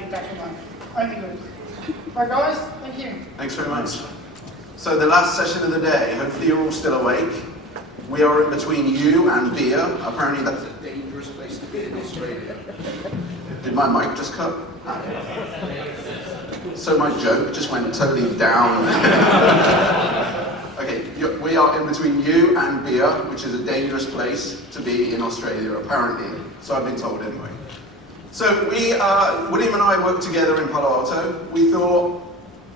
back to life. Only good. Right, guys, thank you. Thanks very much. So the last session of the day, hopefully you're all still awake. We are in between you and beer. Apparently that's a dangerous place to be in Australia. Did my mic just cut? So my joke just went totally down. Okay, we are in between you and beer, which is a dangerous place to be in Australia, apparently. So I've been told anyway. So William and I worked together in Palo Alto. We thought,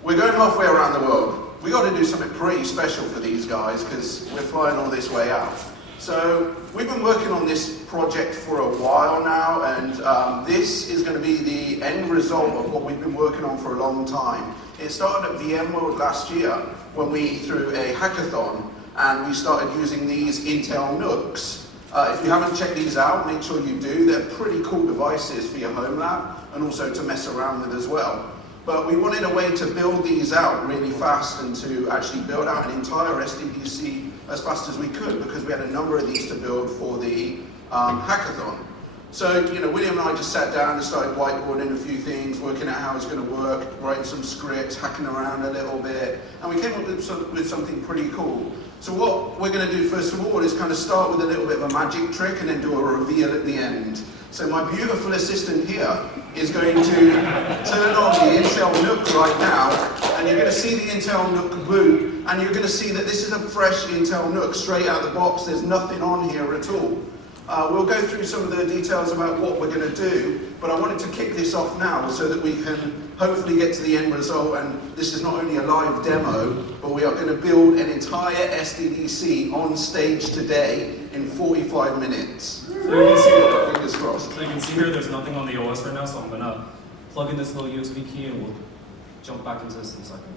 we're going halfway around the world. We got to do something pretty special for these guys because we're flying all this way out. So we've been working on this project for a while now, and this is going to be the end result of what we've been working on for a long time. It started at VMworld last year when we threw a hackathon and we started using these Intel NUCs. If you haven't checked these out, make sure you do. They're pretty cool devices for your home lab and also to mess around with as well. But we wanted a way to build these out really fast and to actually build out an entire SDDC as fast as we could because we had a number of these to build for the hackathon. So, William and I just sat down and started whiteboarding a few things, working out how it's going to work, writing some scripts, hacking around a little bit, and we came up with something pretty cool. So what we're going to do first of all is kind of start with a little bit of a magic trick and then do a reveal at the end. So my beautiful assistant here is going to turn on the Intel NUC right now, and you're going to see the Intel NUC boot, and you're going to see that this is a fresh Intel NUC straight out of the box. There's nothing on here at all. We'll go through some of the details about what we're going to do, but I wanted to kick this off now so that we can hopefully get to the end result. And this is not only a live demo, but we are going to build an entire SDDC on stage today in 45 minutes. So you can see, fingers crossed. So you can see here there's nothing on the OS right now, so I'm going to plug in this little USB key and we'll jump back into this in a second.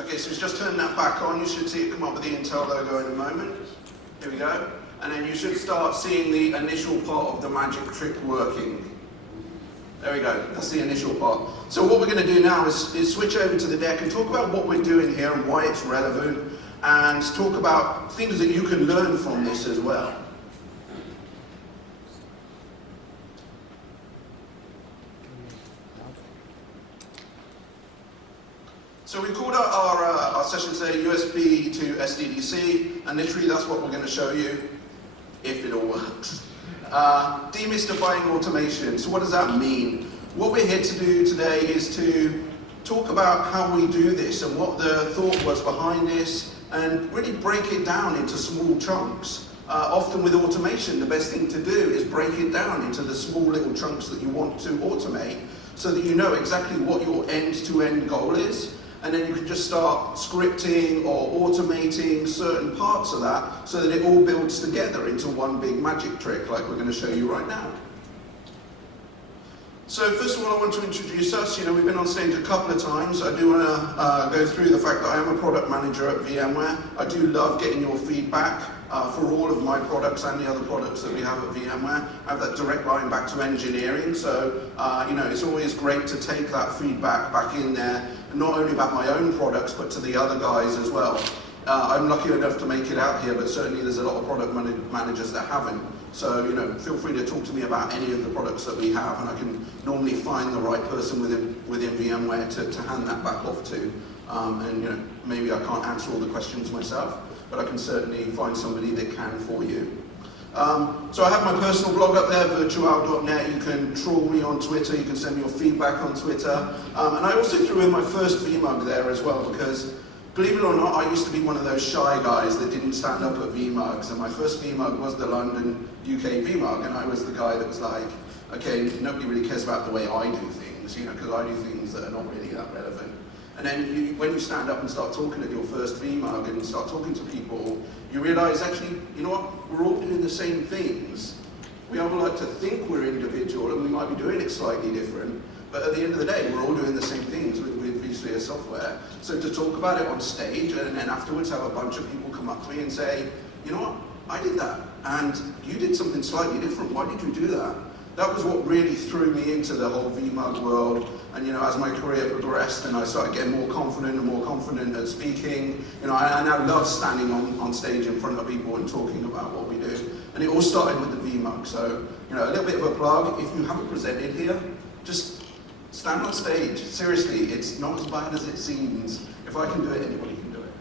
Okay, so it's just turned that back on. You should see it come up with the Intel logo in a moment. Here we go. And then you should start seeing the initial part of the magic trick working. There we go, that's the initial part. So what we're going to do now is switch over to the deck and talk about what we're doing here and why it's relevant, and talk about things that you can learn from this as well. So we called our session today USB to SDDC, and literally that's what we're going to show you, if it all works. Demystifying automation. So what does that mean? What we're here to do today is to talk about how we do this and what the thought was behind this, and really break it down into small chunks. Often with automation, the best thing to do is break it down into the small little chunks that you want to automate so that you know exactly what your end-to-end goal is. And then you can just start scripting or automating certain parts of that so that it all builds together into one big magic trick like we're going to show you right now. So first of all, I want to introduce us. We've been on stage a couple of times. I do want to go through the fact that I am a product manager at VMware. I do love getting your feedback for all of my products and the other products that we have at VMware. I have that direct line back to engineering, so it's always great to take that feedback back in there, not only about my own products, but to the other guys as well. I'm lucky enough to make it out here, but certainly there's a lot of product managers that haven't. So, feel free to talk to me about any of the products that we have, and I can normally find the right person within VMware to hand that back off to. Maybe I can't answer all the questions myself, but I can certainly find somebody that can for you. So I have my personal blog up there, virtual.net. You can troll me on Twitter, you can send me your feedback on Twitter. And I also threw in my first VMUG there as well, because believe it or not, I used to be one of those shy guys that didn't stand up at VMUGs, and my first VMUG was the London UK VMUG, and I was the guy that was like, okay, nobody really cares about the way I do things, because I do things that are not really that relevant. And then when you stand up and start talking at your first VMUG and start talking to people, you realize actually, you know what, we're all doing the same things. We all like to think we're individual and we might be doing it slightly different, but at the end of the day, we're all doing the same things with Vcsa software. So to talk about it on stage and then afterwards have a bunch of people come up to me and say, you know what, I did that, and you did something slightly different, why did you do that? That was what really threw me into the whole VMUG world. And as my career progressed and I started getting more confident at speaking, I now love standing on stage in front of people and talking about what we do. And it all started with the VMUG. So, a little bit of a plug. If you haven't presented here, just stand on stage. Seriously, it's not as bad as it seems. If I can do it, anybody can do it.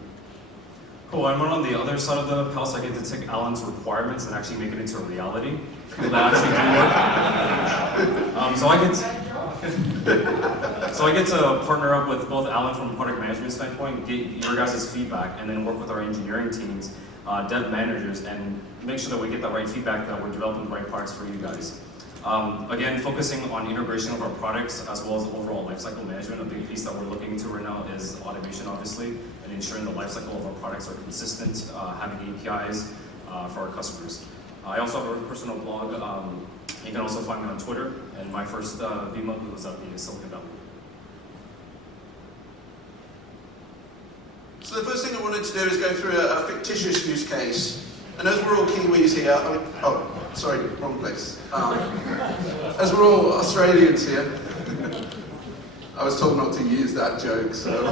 Cool, I'm on the other side of the house. I get to take Alan's requirements and actually make it into a reality. People that actually do work. So I get to partner up with both Alan from a product management standpoint, get your guys' feedback, and then work with our engineering teams, dev managers, and make sure that we get the right feedback, that we're developing the right products for you guys. Again, focusing on integration of our products as well as overall lifecycle management. A big piece that we're looking to right now is automation, obviously, and ensuring the lifecycle of our products are consistent, having APIs for our customers. I also have a personal blog. You can also find me on Twitter, and my first VMUG was at the Silicon Valley. So the first thing I wanted to do is go through a fictitious use case. And as we're all Kiwis here, sorry, wrong place. As we're all Australians here, I was told not to use that joke, so.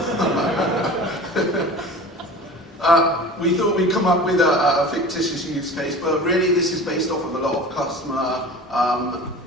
We thought we'd come up with a fictitious use case, but really this is based off of a lot of customer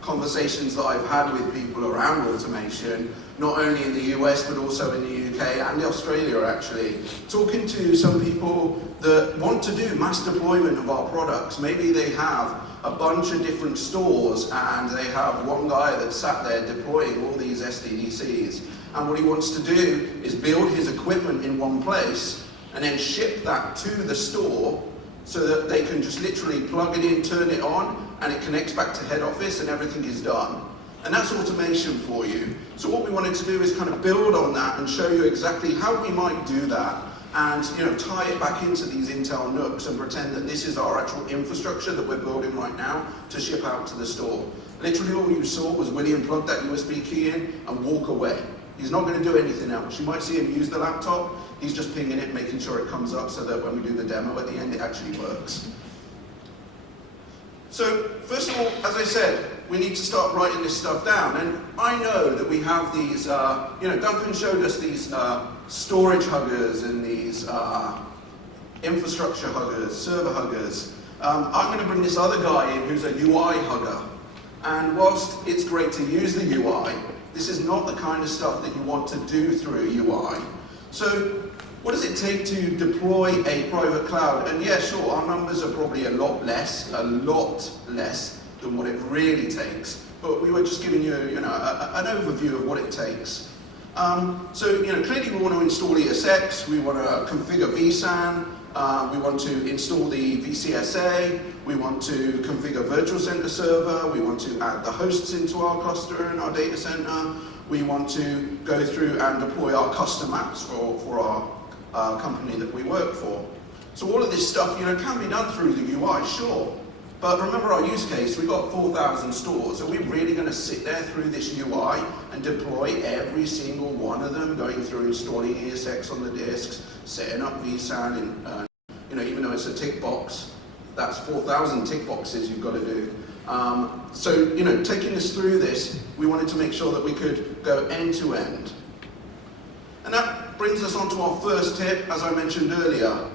conversations that I've had with people around automation, not only in the US, but also in the UK and Australia, actually. Talking to some people that want to do mass deployment of our products. Maybe they have a bunch of different stores and they have one guy that's sat there deploying all these SDDCs. And what he wants to do is build his equipment in one place and then ship that to the store so that they can just literally plug it in, turn it on, and it connects back to head office and everything is done. And that's automation for you. So what we wanted to do is kind of build on that and show you exactly how we might do that and tie it back into these Intel NUCs and pretend that this is our actual infrastructure that we're building right now to ship out to the store. Literally all you saw was William plug that USB key in and walk away. He's not going to do anything else. You might see him use the laptop. He's just pinging it, making sure it comes up so that when we do the demo at the end, it actually works. So, first of all, as I said, we need to start writing this stuff down. And I know that we have these, Duncan showed us these storage huggers and these infrastructure huggers, server huggers. I'm going to bring this other guy in who's a UI hugger. And whilst it's great to use the UI, this is not the kind of stuff that you want to do through UI. So what does it take to deploy a private cloud? And yeah, sure, our numbers are probably a lot less than what it really takes. But we were just giving you, an overview of what it takes. Clearly we want to install ESX, we want to configure vSAN, we want to install the Vcsa, we want to configure Virtual Center Server, we want to add the hosts into our cluster in our data center, we want to go through and deploy our custom apps for our company that we work for. So all of this stuff, can be done through the UI, sure. But remember our use case, we've got 4,000 stores. Are we really going to sit there through this UI and deploy every single one of them, going through installing ESX on the disks, setting up vSAN, and even though it's a tick box, that's 4,000 tick boxes you've got to do. Taking us through this, we wanted to make sure that we could go end to end. And that brings us on to our first tip, as I mentioned earlier.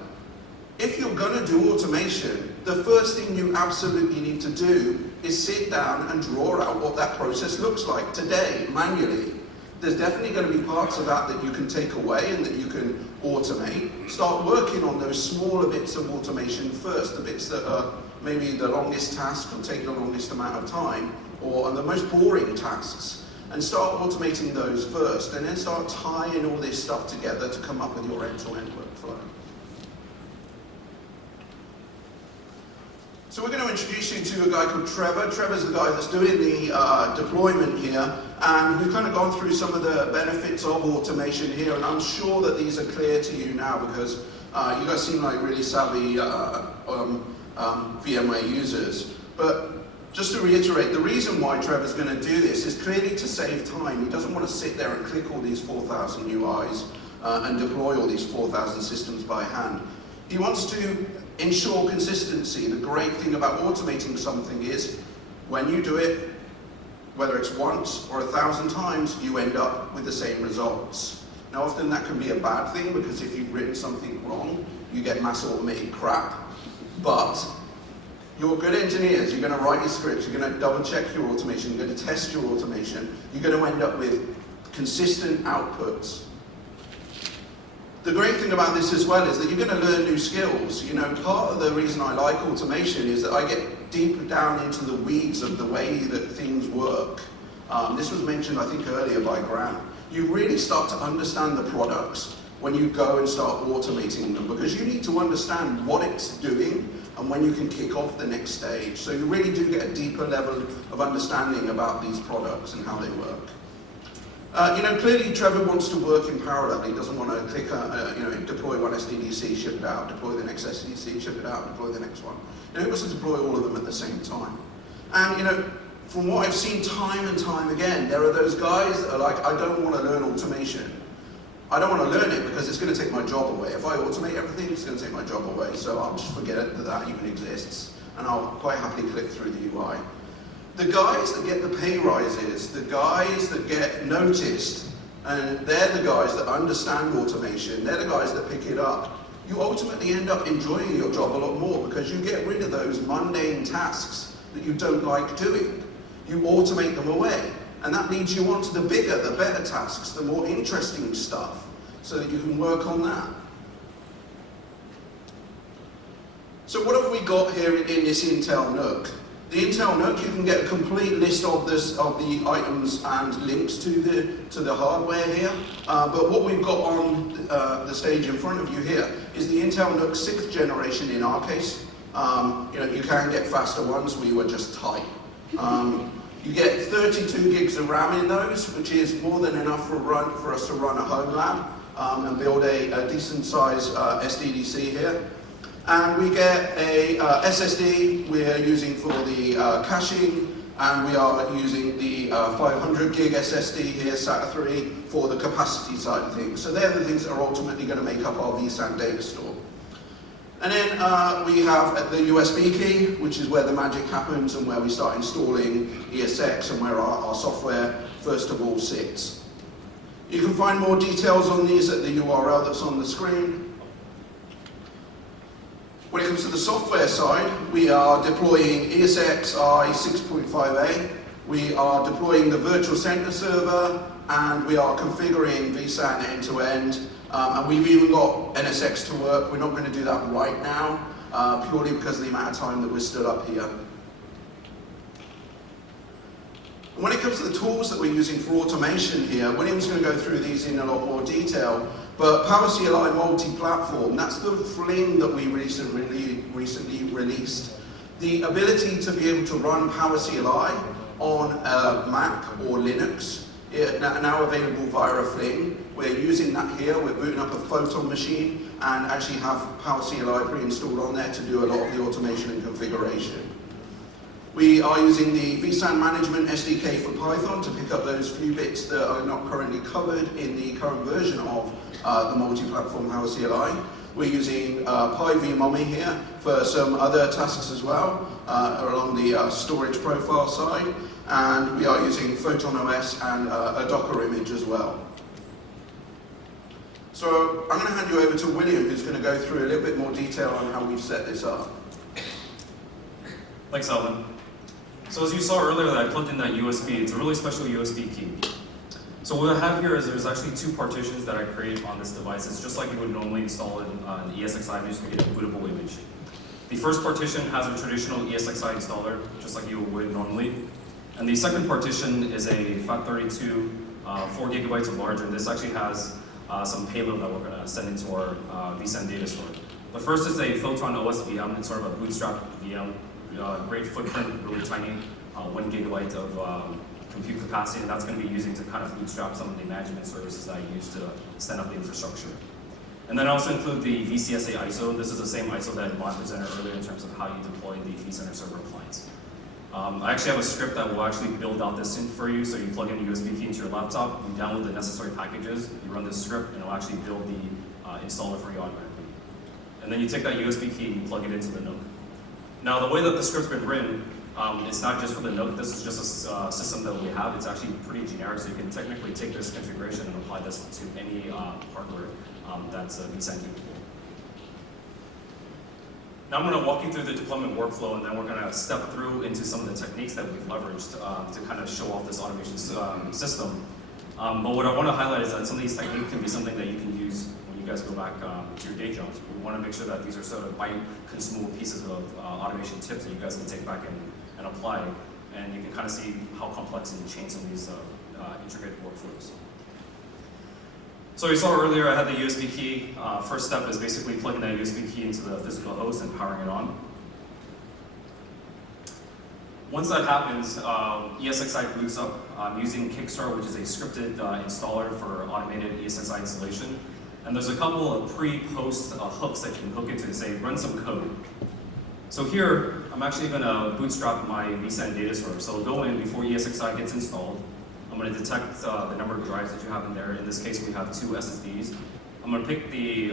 If you're going to do automation, the first thing you absolutely need to do is sit down and draw out what that process looks like today, manually. There's definitely going to be parts of that you can take away and that you can automate. Start working on those smaller bits of automation first, the bits that are maybe the longest task or take the longest amount of time, or are the most boring tasks. And start automating those first, and then start tying all this stuff together to come up with your end-to-end workflow. So we're going to introduce you to a guy called Trevor. Trevor's the guy that's doing the deployment here, and we've kind of gone through some of the benefits of automation here, and I'm sure that these are clear to you now because you guys seem like really savvy VMware users. But just to reiterate, the reason why Trevor's going to do this is clearly to save time. He doesn't want to sit there and click all these 4,000 UIs and deploy all these 4,000 systems by hand. He wants to ensure consistency. The great thing about automating something is when you do it, whether it's once or 1,000 times, you end up with the same results. Now often that can be a bad thing because if you've written something wrong, you get mass automated crap. But you're good engineers, you're going to write your scripts, you're going to double check your automation, you're going to test your automation, you're going to end up with consistent outputs. The great thing about this as well is that you're going to learn new skills. You know, part of the reason I like automation is that I get deeper down into the weeds of the way that things work. This was mentioned, I think, earlier by Grant. You really start to understand the products when you go and start automating them, because you need to understand what it's doing and when you can kick off the next stage. So you really do get a deeper level of understanding about these products and how they work. You know, clearly Trevor wants to work in parallel. He doesn't want to click, you know, deploy one SDDC, ship it out, deploy the next SDDC, ship it out, deploy the next one. You know, he wants to deploy all of them at the same time. And, you know, from what I've seen time and time again, there are those guys that are like, I don't want to learn automation. I don't want to learn it because it's going to take my job away. If I automate everything, it's going to take my job away. So I'll just forget that that even exists, and I'll quite happily click through the UI. The guys that get the pay rises, the guys that get noticed, and they're the guys that understand automation, they're the guys that pick it up. You ultimately end up enjoying your job a lot more because you get rid of those mundane tasks that you don't like doing. You automate them away, and that leads you on to the bigger, the better tasks, the more interesting stuff, so that you can work on that. So what have we got here in this Intel NUC? The Intel NUC, you can get a complete list of the items and links to the hardware here. But what we've got on the stage in front of you here is the Intel NUC 6th generation in our case. You know, you can get faster ones, we were just tight. You get 32 gigs of RAM in those, which is more than enough for us to run a home lab and build a decent size SDDC here. And we get a SSD we're using for the caching, and we are using the 500 gig SSD here, SATA 3, for the capacity side of things. So they're the things that are ultimately going to make up our vSAN data store. And then we have the USB key, which is where the magic happens and where we start installing ESX and where our software first of all sits. You can find more details on these at the URL that's on the screen. When it comes to the software side, we are deploying ESXi 6.5a, we are deploying the virtual center server, and we are configuring vSAN end-to-end, and we've even got NSX to work. We're not going to do that right now, purely because of the amount of time that we're stood up here. When it comes to the tools that we're using for automation here, William's going to go through these in a lot more detail, but PowerCLI multi-platform, that's the fling that we recently released. The ability to be able to run PowerCLI on a Mac or Linux, now available via a fling. We're using that here, we're booting up a Photon machine and actually have PowerCLI pre-installed on there to do a lot of the automation and configuration. We are using the vSAN management SDK for Python to pick up those few bits that are not currently covered in the current version of the multi-platform PowerCLI. We're using PyVMUG here for some other tasks as well, along the storage profile side. And we are using Photon OS and a Docker image as well. So I'm going to hand you over to William, who's going to go through a little bit more detail on how we've set this up. Thanks, Alvin. So as you saw earlier that I plugged in that USB, it's a really special USB key. So what I have here is there's actually two partitions that I create on this device. It's just like you would normally install it in an ESXi image to get a bootable image. The first partition has a traditional ESXi installer, just like you would normally. And the second partition is a FAT32, 4 gigabytes or larger. This actually has some payload that we're going to send into our vSAN data store. The first is a Photon OS VM. It's sort of a bootstrap VM. Great footprint, really tiny, 1 gigabyte of compute capacity, and that's going to be using to kind of bootstrap some of the management services that I use to stand up the infrastructure. And then I also include the Vcsa ISO. This is the same ISO that Juan presented earlier in terms of how you deploy the vCenter server appliance. I actually have a script that will actually build out this sync for you. So you plug in a USB key into your laptop, you download the necessary packages, you run this script, and it'll actually build the installer for you automatically. And then you take that USB key and you plug it into the NUC. Now, the way that the script's been written It's not just for the NUC, this is just a system that we have. It's actually pretty generic, so you can technically take this configuration and apply this to any hardware that's vSAN capable. Now I'm going to walk you through the deployment workflow, and then we're going to step through into some of the techniques that we've leveraged to kind of show off this automation system. But what I want to highlight is that some of these techniques can be something that you can use when you guys go back to your day jobs. We want to make sure that these are sort of bite-consumable pieces of automation tips that you guys can take back and apply, and you can kind of see how complex and change some of these intricate workflows. So you saw earlier I had the USB key. First step is basically plugging that USB key into the physical host and powering it on. Once that happens, ESXi boots up. I'm using Kickstart, which is a scripted installer for automated ESXi installation. And there's a couple of pre-post hooks that you can hook into to say, run some code. So here, I'm actually going to bootstrap my vSAN data store. So I'll go in before ESXi gets installed. I'm going to detect the number of drives that you have in there. In this case, we have 2 SSDs. I'm going to pick the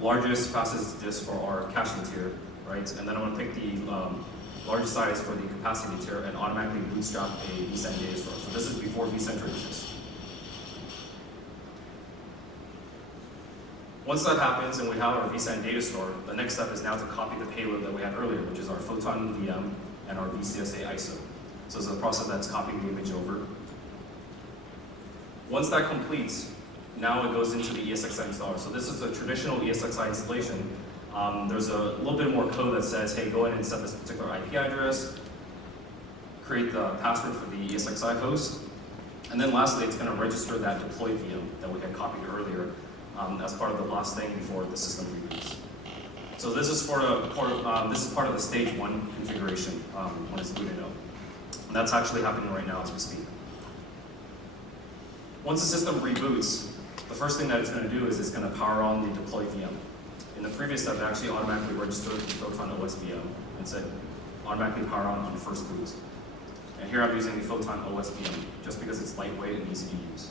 largest, fastest disk for our caching tier, right? And then I'm going to pick the largest size for the capacity tier and automatically bootstrap a vSAN data store. So this is before vCenter exists. Once that happens and we have our vSAN data store, the next step is now to copy the payload that we had earlier, which is our Photon VM and our Vcsa ISO. So it's a process that's copying the image over. Once that completes, now it goes into the ESXi installer. So this is a traditional ESXi installation. There's a little bit more code that says, hey, go in and set this particular IP address, create the password for the ESXi host, and then lastly, it's going to register that deployed VM that we had copied earlier as part of the last thing before the system reboots. So this is part of the stage 1 configuration when it's booted up. And that's actually happening right now as we speak. Once the system reboots, the first thing that it's going to do is it's going to power on the deployed VM. In the previous step, it actually automatically registered the Photon OS VM and said automatically power on first boot. And here I'm using the Photon OS VM just because it's lightweight and easy to use.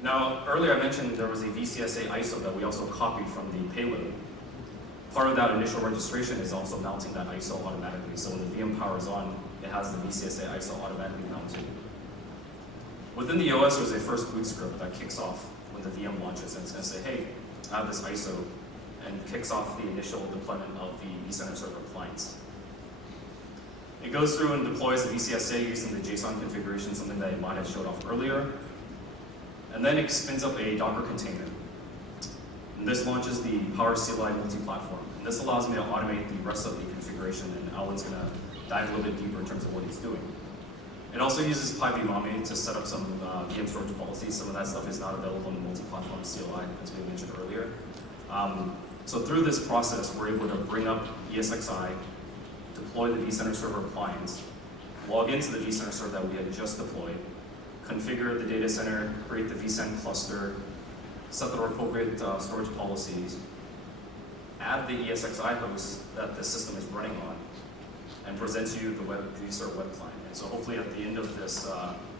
Now, earlier I mentioned there was a Vcsa ISO that we also copied from the payload. Part of that initial registration is also mounting that ISO automatically. So when the VM powers on, it has the Vcsa ISO automatically mounted. Within the OS, there's a first boot script that kicks off when the VM launches, and it's going to say, hey, I have this ISO, and kicks off the initial deployment of the vCenter server appliance. It goes through and deploys the Vcsa using the JSON configuration, something that Iman had showed off earlier. And then it spins up a Docker container. And this launches the Power CLI multi-platform. And this allows me to automate the rest of the configuration, and Alan's going to dive a little bit deeper in terms of what he's doing. It also uses Vmware to set up some VM storage policies. Some of that stuff is not available in the multi-platform CLI, as we mentioned earlier. So through this process, we're able to bring up ESXi, deploy the vCenter server appliance, log into the vCenter server that we had just deployed, configure the data center, create the vSAN cluster, set the appropriate storage policies, add the ESXi host that the system is running on, and present you the vServe web client. And so hopefully at the end of this,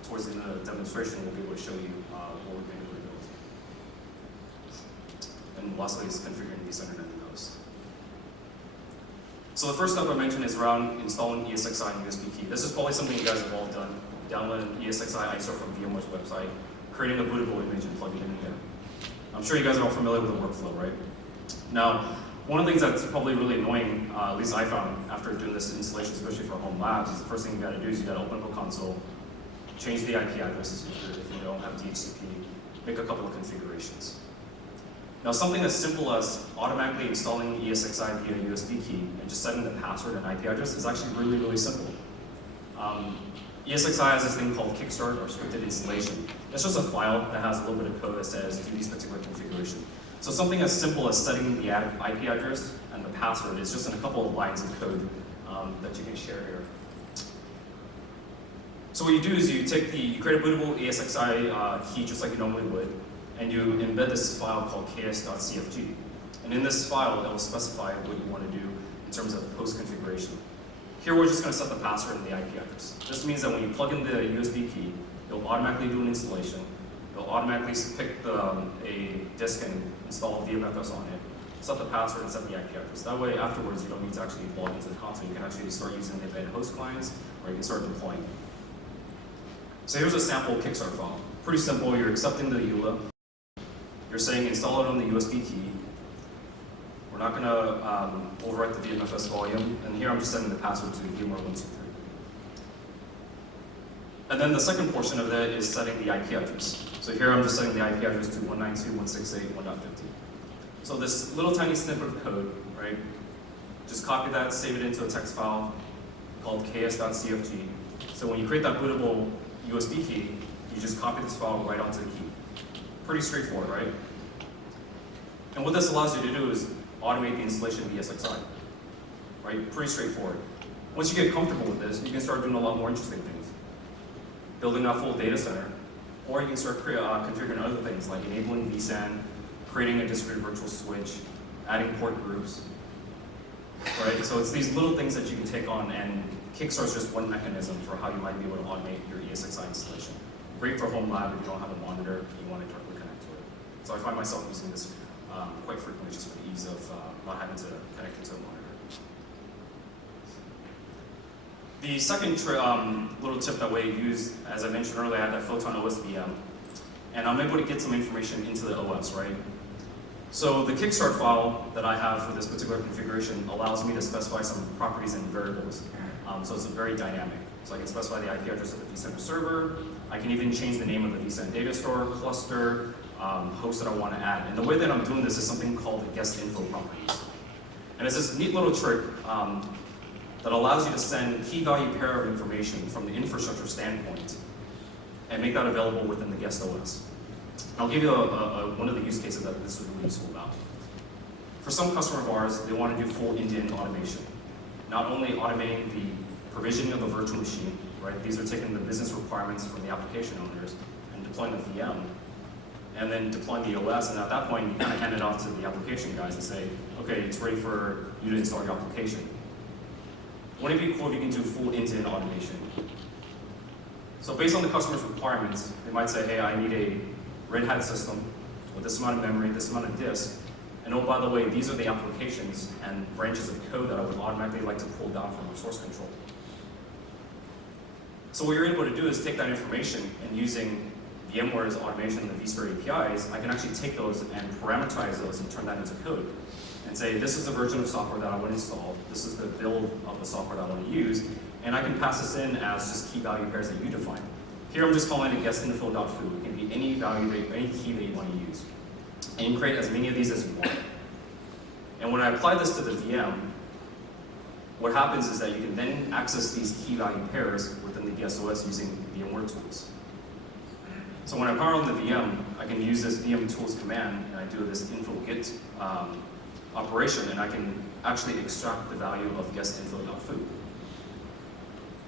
towards the end of the demonstration, we'll be able to show you what we've been able to build. And lastly is configuring vCenter network host. So the first step I mentioned is around installing ESXi and USB Key. This is probably something you guys have all done. Download an ESXi ISO from VMware's website, creating a bootable image and plugging it in there. I'm sure you guys are all familiar with the workflow, right? Now, one of the things that's probably really annoying, at least I found after doing this installation, especially for home labs, is the first thing you gotta do is you gotta open up a console, change the IP addresses if you don't have DHCP, make a couple of configurations. Now, something as simple as automatically installing ESXi via USB key and just setting the password and IP address is actually really, really simple. ESXi has this thing called Kickstart or scripted installation. It's just a file that has a little bit of code that says do these particular configuration. So something as simple as setting the IP address and the password is just in a couple of lines of code that you can share here. So what you do is you create a bootable ESXi key just like you normally would, and you embed this file called ks.cfg. And in this file, it will specify what you want to do in terms of post configuration. Here we're just going to set the password and the IP address. This means that when you plug in the USB key, it'll automatically do an installation. It'll automatically pick a disk and install VMFS on it, set the password, and set the IP address. That way, afterwards, you don't need to actually log into the console. You can actually start using the embedded host clients, or you can start deploying. So here's a sample Kickstart file. Pretty simple. You're accepting the EULA. You're saying install it on the USB key. We're not going to overwrite the VMFS volume. And here I'm just setting the password to VMware123. And then the second portion of that is setting the IP address. So here I'm just setting the IP address to 192.168.1.50. So this little tiny snippet of code, right? Just copy that, save it into a text file called ks.cfg. So when you create that bootable USB key, you just copy this file right onto the key. Pretty straightforward, right? And what this allows you to do is automate the installation via Esxi, right? Pretty straightforward. Once you get comfortable with this, you can start doing a lot more interesting things. Building a full data center, or you can start configuring other things like enabling vSAN, creating a distributed virtual switch, adding port groups, right? So it's these little things that you can take on, and Kickstart's just one mechanism for how you might be able to automate your Esxi installation. Great for home lab if you don't have a monitor and you want to directly connect to it. So I find myself using this quite frequently just for the ease of not having to connect it to a monitor. The second little tip that we use, as I mentioned earlier, I had that Photon OS VM, and I'm able to get some information into the OS, right? So the Kickstart file that I have for this particular configuration allows me to specify some properties and variables. So it's very dynamic. So I can specify the IP address of the vCenter server. I can even change the name of the vCenter data store, cluster, host that I want to add. And the way that I'm doing this is something called the guest info properties. And it's this neat little trick that allows you to send key value pair of information from the infrastructure standpoint and make that available within the guest OS. I'll give you one of the use cases that this is really useful about. For some customer of ours, they want to do full end-to-end automation. Not only automating the provisioning of the virtual machine, right? These are taking the business requirements from the application owners and deploying the VM, and then deploying the OS, and at that point, you kind of hand it off to the application guys and say, okay, it's ready for you to install your application. Wouldn't it be cool if you can do full end-to-end automation? So based on the customer's requirements, they might say, hey, I need a Red Hat system with this amount of memory, this amount of disk, and oh, by the way, these are the applications and branches of code that I would automatically like to pull down from our source control. So what you're able to do is take that information, and using VMware's automation and the vSphere APIs, I can actually take those and parameterize those and turn that into code. And say, this is the version of software that I want to install, this is the build of the software that I want to use, and I can pass this in as just key value pairs that you define. Here I'm just calling it guestinfo.foo. It can be any value, any key that you want to use. And you can create as many of these as you want. And when I apply this to the VM, what happens is that you can then access these key value pairs within the guest OS using Vmware Tools. So when I power on the VM, I can use this VM Tools command, and I do this info get operation, and I can actually extract the value of guestinfo.foo.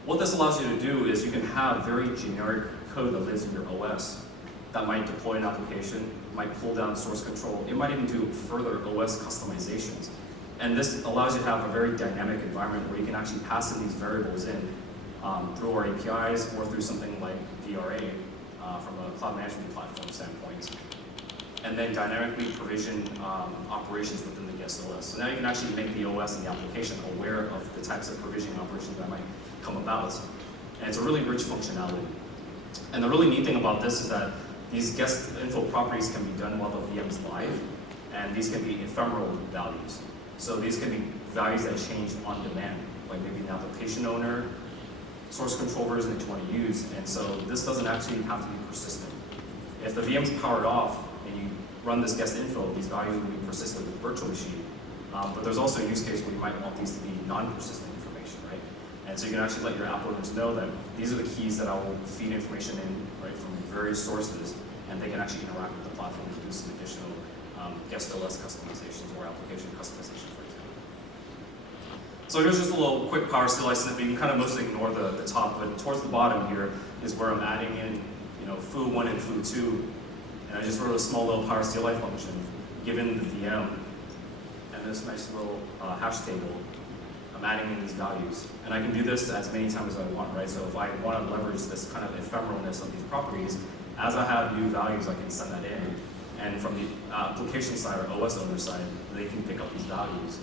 What this allows you to do is you can have very generic code that lives in your OS that might deploy an application, might pull down source control, it might even do further OS customizations. And this allows you to have a very dynamic environment where you can actually pass in these variables in through our APIs or through something like VRA from a cloud management platform standpoint. And then dynamically provision operations within the guest OS. So now you can actually make the OS and the application aware of the types of provisioning operations that might come about. And it's a really rich functionality. And the really neat thing about this is that these guest info properties can be done while the VM is live, and these can be ephemeral values. So these can be values that change on demand, like maybe an application owner, source control version that you want to use, and so this doesn't actually have to be persistent. If the VM's powered off and you run this guest info, these values will be persistent with the virtual machine. But there's also a use case where you might want these to be non-persistent information, right? And so you can actually let your app owners know that these are the keys that I will feed information in, right, from various sources, and they can actually interact with the platform to do some additional guest OS customizations or application customization, for example. So here's just a little quick power CLI snippet. You can kind of mostly ignore the top, but towards the bottom here is where I'm adding in, foo1 and foo2, and I just wrote a small little power CLI function given the VM and this nice little hash table. I'm adding in these values, and I can do this as many times as I want, right? So if I want to leverage this kind of ephemeralness of these properties, as I have new values, I can send that in, and from the application side or OS owner side, they can pick up these values.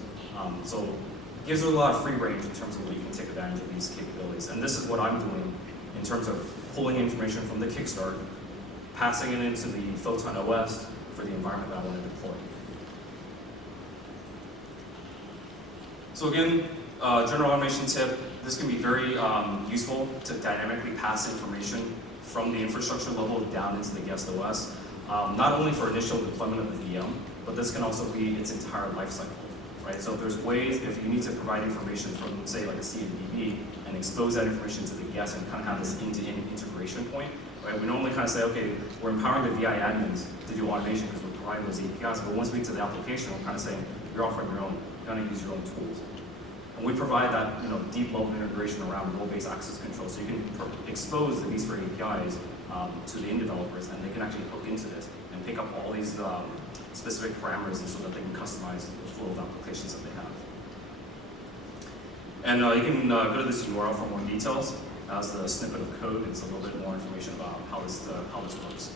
So it gives you a lot of free range in terms of what you can take advantage of these capabilities. And this is what I'm doing in terms of pulling information from the Kickstart, passing it into the Photon OS for the environment that I want to deploy. So again, general automation tip, this can be very useful to dynamically pass information from the infrastructure level down into the guest OS, not only for initial deployment of the VM, but this can also be its entire life cycle, right? So if there's ways, if you need to provide information from, say, like a CMDB, and expose that information to the guest and kind of have this end-to-end integration point, right? We normally kind of say, okay, we're empowering the VI admins to do automation because we're providing those APIs, but once we get to the application, we're kind of saying, you're offering your own, you're going to use your own tools. And we provide that deep level integration around role-based access control, so you can expose the vSphere APIs to the end developers, and they can actually hook into this and pick up all these specific parameters, and so that they can customize the flow of applications that they have. And you can go to this URL for more details. As the snippet of code, it's a little bit more information about how this works.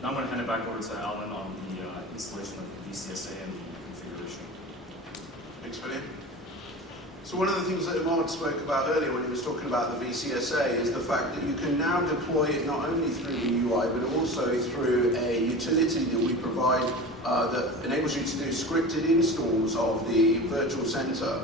Now I'm going to hand it back over to Alan on the installation of the Vcsa and the configuration. Thanks, William. So one of the things that Imad spoke about earlier when he was talking about the Vcsa is the fact that you can now deploy it not only through the UI, but also through a utility that we provide that enables you to do scripted installs of the virtual center.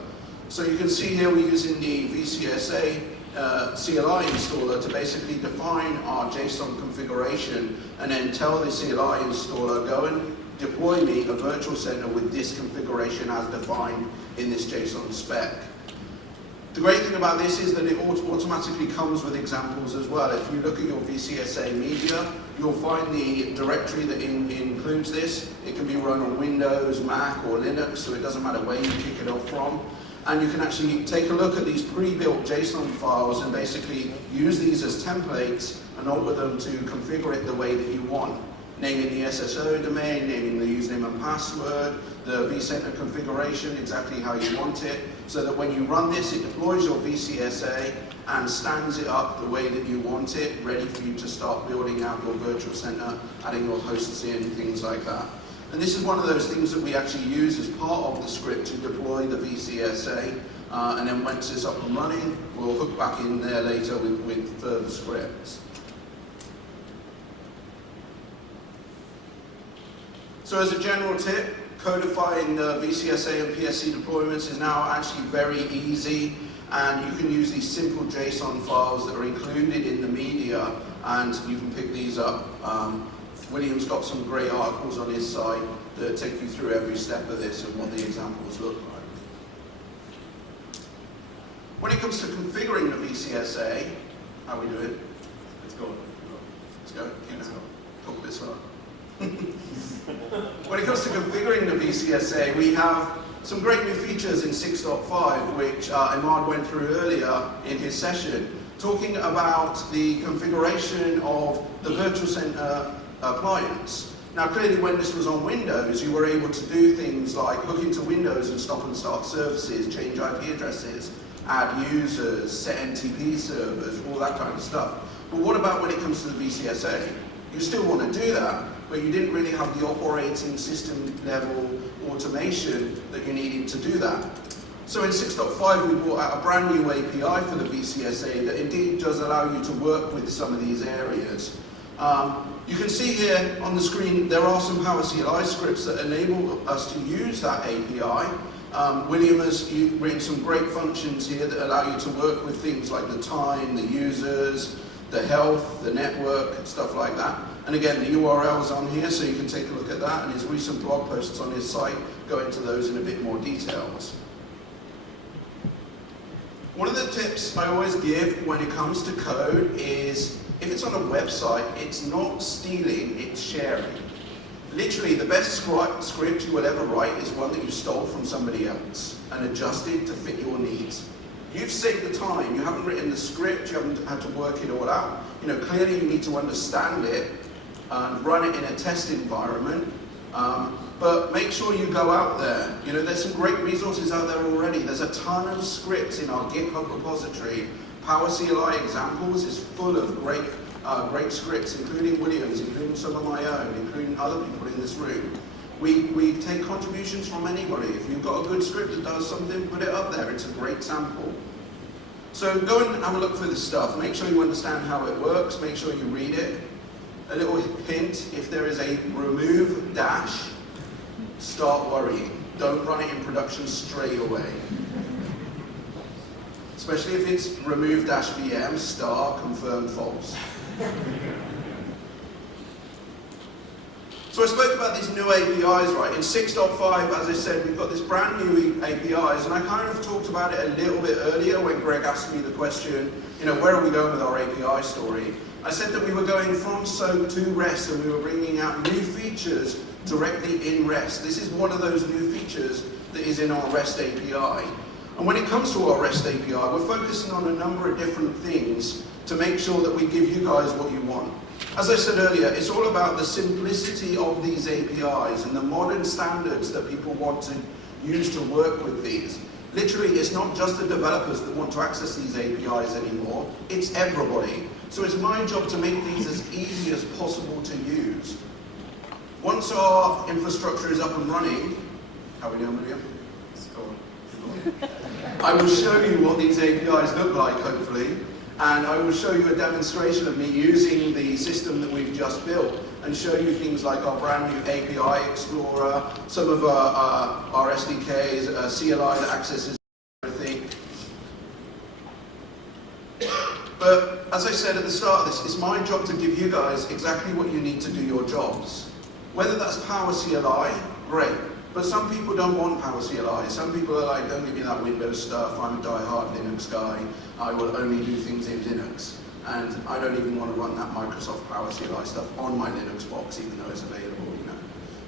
So you can see here we're using the Vcsa CLI installer to basically define our JSON configuration and then tell the CLI installer, go and deploy me a virtual center with this configuration as defined in this JSON spec. The great thing about this is that it automatically comes with examples as well. If you look at your Vcsa media, you'll find the directory that includes this. It can be run on Windows, Mac, or Linux, so it doesn't matter where you kick it off from. And you can actually take a look at these pre-built JSON files and basically use these as templates and alter them to configure it the way that you want. Naming the SSO domain, naming the username and password, the vCenter configuration, exactly how you want it, so that when you run this, it deploys your Vcsa and stands it up the way that you want it, ready for you to start building out your virtual center, adding your hosts in, things like that. And this is one of those things that we actually use as part of the script to deploy the Vcsa, and then once it's up and running, we'll hook back in there later with further scripts. So as a general tip, codifying the Vcsa and PSC deployments is now actually very easy, and you can use these simple JSON files that are included in the media, and you can pick these up. William's got some great articles on his site that take you through every step of this and what the examples look like. When it comes to configuring the Vcsa, how we do it? Let's go. Let's go. Let's go. Talk a bit slower. When it comes to configuring the Vcsa, we have some great new features in 6.5, which Imad went through earlier in his session, talking about the configuration of the virtual center appliance. Now clearly when this was on Windows, you were able to do things like hook into Windows and stop and start services, change IP addresses, add users, set NTP servers, all that kind of stuff. But what about when it comes to the Vcsa? You still want to do that, but you didn't really have the operating system level automation that you needed to do that. So in 6.5 we brought out a brand new API for the Vcsa that indeed does allow you to work with some of these areas. You can see here on the screen there are some Power CLI scripts that enable us to use that API. William has written some great functions here that allow you to work with things like the time, the users, the health, the network, stuff like that. And again, the URL is on here, so you can take a look at that, and his recent blog posts on his site go into those in a bit more details. One of the tips I always give when it comes to code is, if it's on a website, it's not stealing, it's sharing. Literally, the best script you will ever write is one that you stole from somebody else and adjusted to fit your needs. You've saved the time, you haven't written the script, you haven't had to work it all out. Clearly you need to understand it and run it in a test environment, but make sure you go out there. There's some great resources out there already. There's a ton of scripts in our GitHub repository. Power CLI examples is full of great great scripts, including William's, including some of my own, including other people in this room. We take contributions from anybody. If you've got a good script that does something, put it up there. It's a great sample. So go and have a look for this stuff. Make sure you understand how it works. Make sure you read it. A little hint, if there is a remove dash, start worrying. Don't run it in production straight away. Especially if it's remove dash VM, star, confirm false. So I spoke about these new APIs, right? In 6.5, as I said, we've got this brand new APIs, and I kind of talked about it a little bit earlier when Greg asked me the question, where are we going with our API story? I said that we were going from SOAP to REST, and we were bringing out new features directly in REST. This is one of those new features that is in our REST API. And when it comes to our REST API, we're focusing on a number of different things to make sure that we give you guys what you want. As I said earlier, it's all about the simplicity of these APIs and the modern standards that people want to use to work with these. Literally, it's not just the developers that want to access these APIs anymore, it's everybody. So it's my job to make these as easy as possible to use. Once our infrastructure is up and running, how are we doing, William? I will show you what these APIs look like, hopefully. And I will show you a demonstration of me using the system that we've just built and show you things like our brand new API Explorer, some of our SDKs, CLI that accesses everything. But as I said at the start of this, it's my job to give you guys exactly what you need to do your jobs. Whether that's Power CLI, great. But some people don't want Power CLI. Some people are like, don't give me that Windows stuff. I'm a die-hard Linux guy. I will only do things in Linux. And I don't even want to run that Microsoft Power CLI stuff on my Linux box, even though it's available,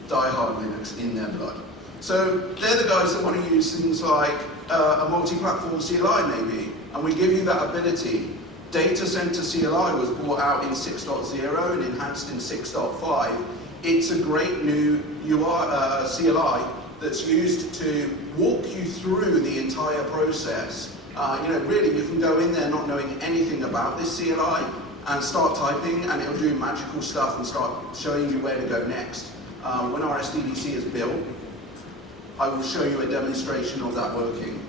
Die-hard Linux in their blood. So they're the guys that want to use things like a multi-platform CLI maybe. And we give you that ability. Data Center CLI was brought out in 6.0 and enhanced in 6.5. It's a great new CLI that's used to walk you through the entire process. Really, you can go in there not knowing anything about this CLI and start typing, and it'll do magical stuff and start showing you where to go next. When our SDDC is built, I will show you a demonstration of that working.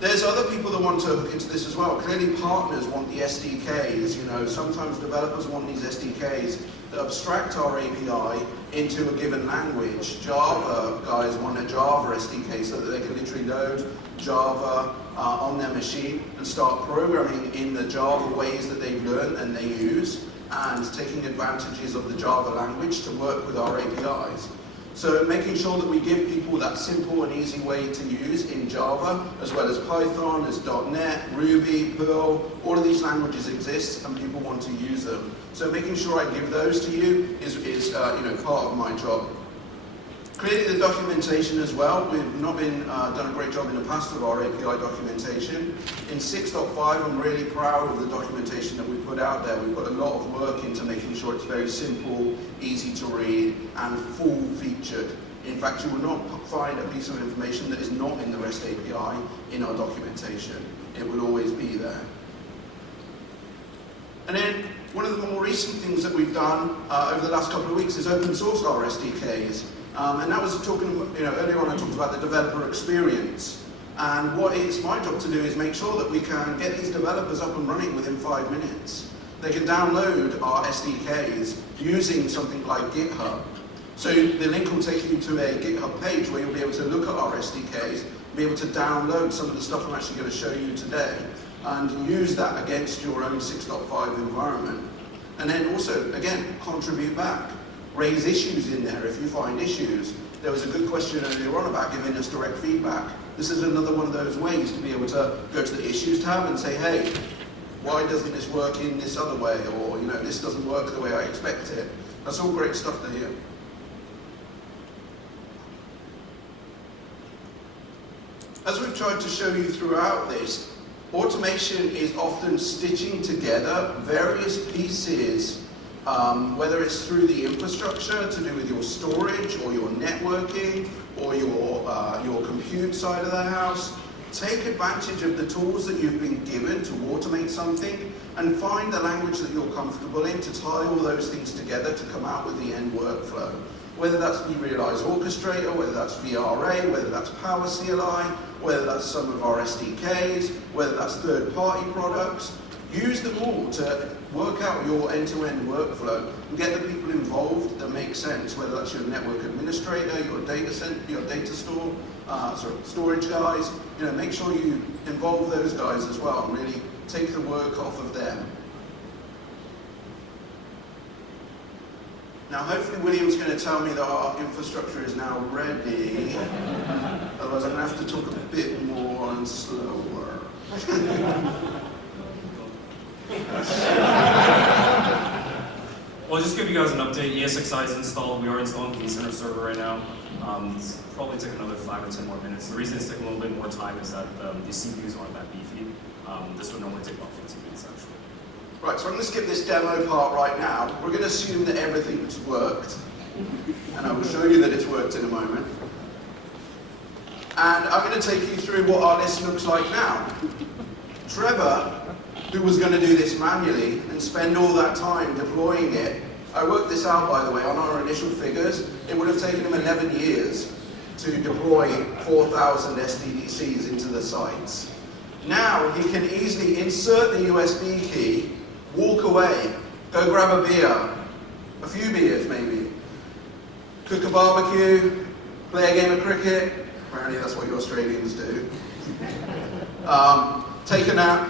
There's other people that want to look into this as well. Clearly, partners want the SDKs. Sometimes developers want these SDKs that abstract our API into a given language. Java guys want a Java SDK so that they can literally load Java on their machine and start programming in the Java ways that they've learned and they use, and taking advantages of the Java language to work with our APIs. So making sure that we give people that simple and easy way to use in Java, as well as Python, as .NET, Ruby, Perl, all of these languages exist and people want to use them. So making sure I give those to you is part of my job. Clearly the documentation as well, we've not been done a great job in the past with our API documentation. In 6.5, I'm really proud of the documentation that we put out there. We've put a lot of work into making sure it's very simple, easy to read, and full-featured. In fact, you will not find a piece of information that is not in the REST API in our documentation. It will always be there. And then one of the more recent things that we've done over the last couple of weeks is open source our SDKs. And that was talking, earlier on I talked about the developer experience. And what it's my job to do is make sure that we can get these developers up and running within 5 minutes. They can download our SDKs using something like GitHub. So the link will take you to a GitHub page where you'll be able to look at our SDKs, be able to download some of the stuff I'm actually going to show you today, and use that against your own 6.5 environment. And then also, again, contribute back. Raise issues in there if you find issues. There was a good question earlier on about giving us direct feedback. This is another one of those ways to be able to go to the issues tab and say, hey, why doesn't this work in this other way? Or, this doesn't work the way I expect it. That's all great stuff to hear. As we've tried to show you throughout this, automation is often stitching together various pieces, whether it's through the infrastructure to do with your storage or your networking or your compute side of the house. Take advantage of the tools that you've been given to automate something and find the language that you're comfortable in to tie all those things together to come out with the end workflow. Whether that's vRealize Orchestrator, whether that's VRA, whether that's Power CLI, whether that's some of our SDKs, whether that's third-party products. Use them all to work out your end-to-end workflow and get the people involved that make sense, whether that's your network administrator, your data storage guys. Make sure you involve those guys as well and really take the work off of them. Now, hopefully William's going to tell me that our infrastructure is now ready. Otherwise, I'm going to have to talk a bit more and slower. Well, just give you guys an update. ESXi is installed. We are installing the vCenter server right now. It's probably take another 5 or 10 more minutes. The reason it's taking a little bit more time is that the CPUs aren't that beefy. This would normally take about 15 minutes, actually. Right, so I'm going to skip this demo part right now. We're going to assume that everything's worked. And I will show you that it's worked in a moment. And I'm going to take you through what our list looks like now. Trevor, who was going to do this manually and spend all that time deploying it, I worked this out, by the way, on our initial figures. It would have taken him 11 years to deploy 4,000 SDDCs into the sites. Now he can easily insert the USB key, walk away, go grab a beer, a few beers maybe, cook a barbecue, play a game of cricket, apparently that's what you Australians do, take a nap,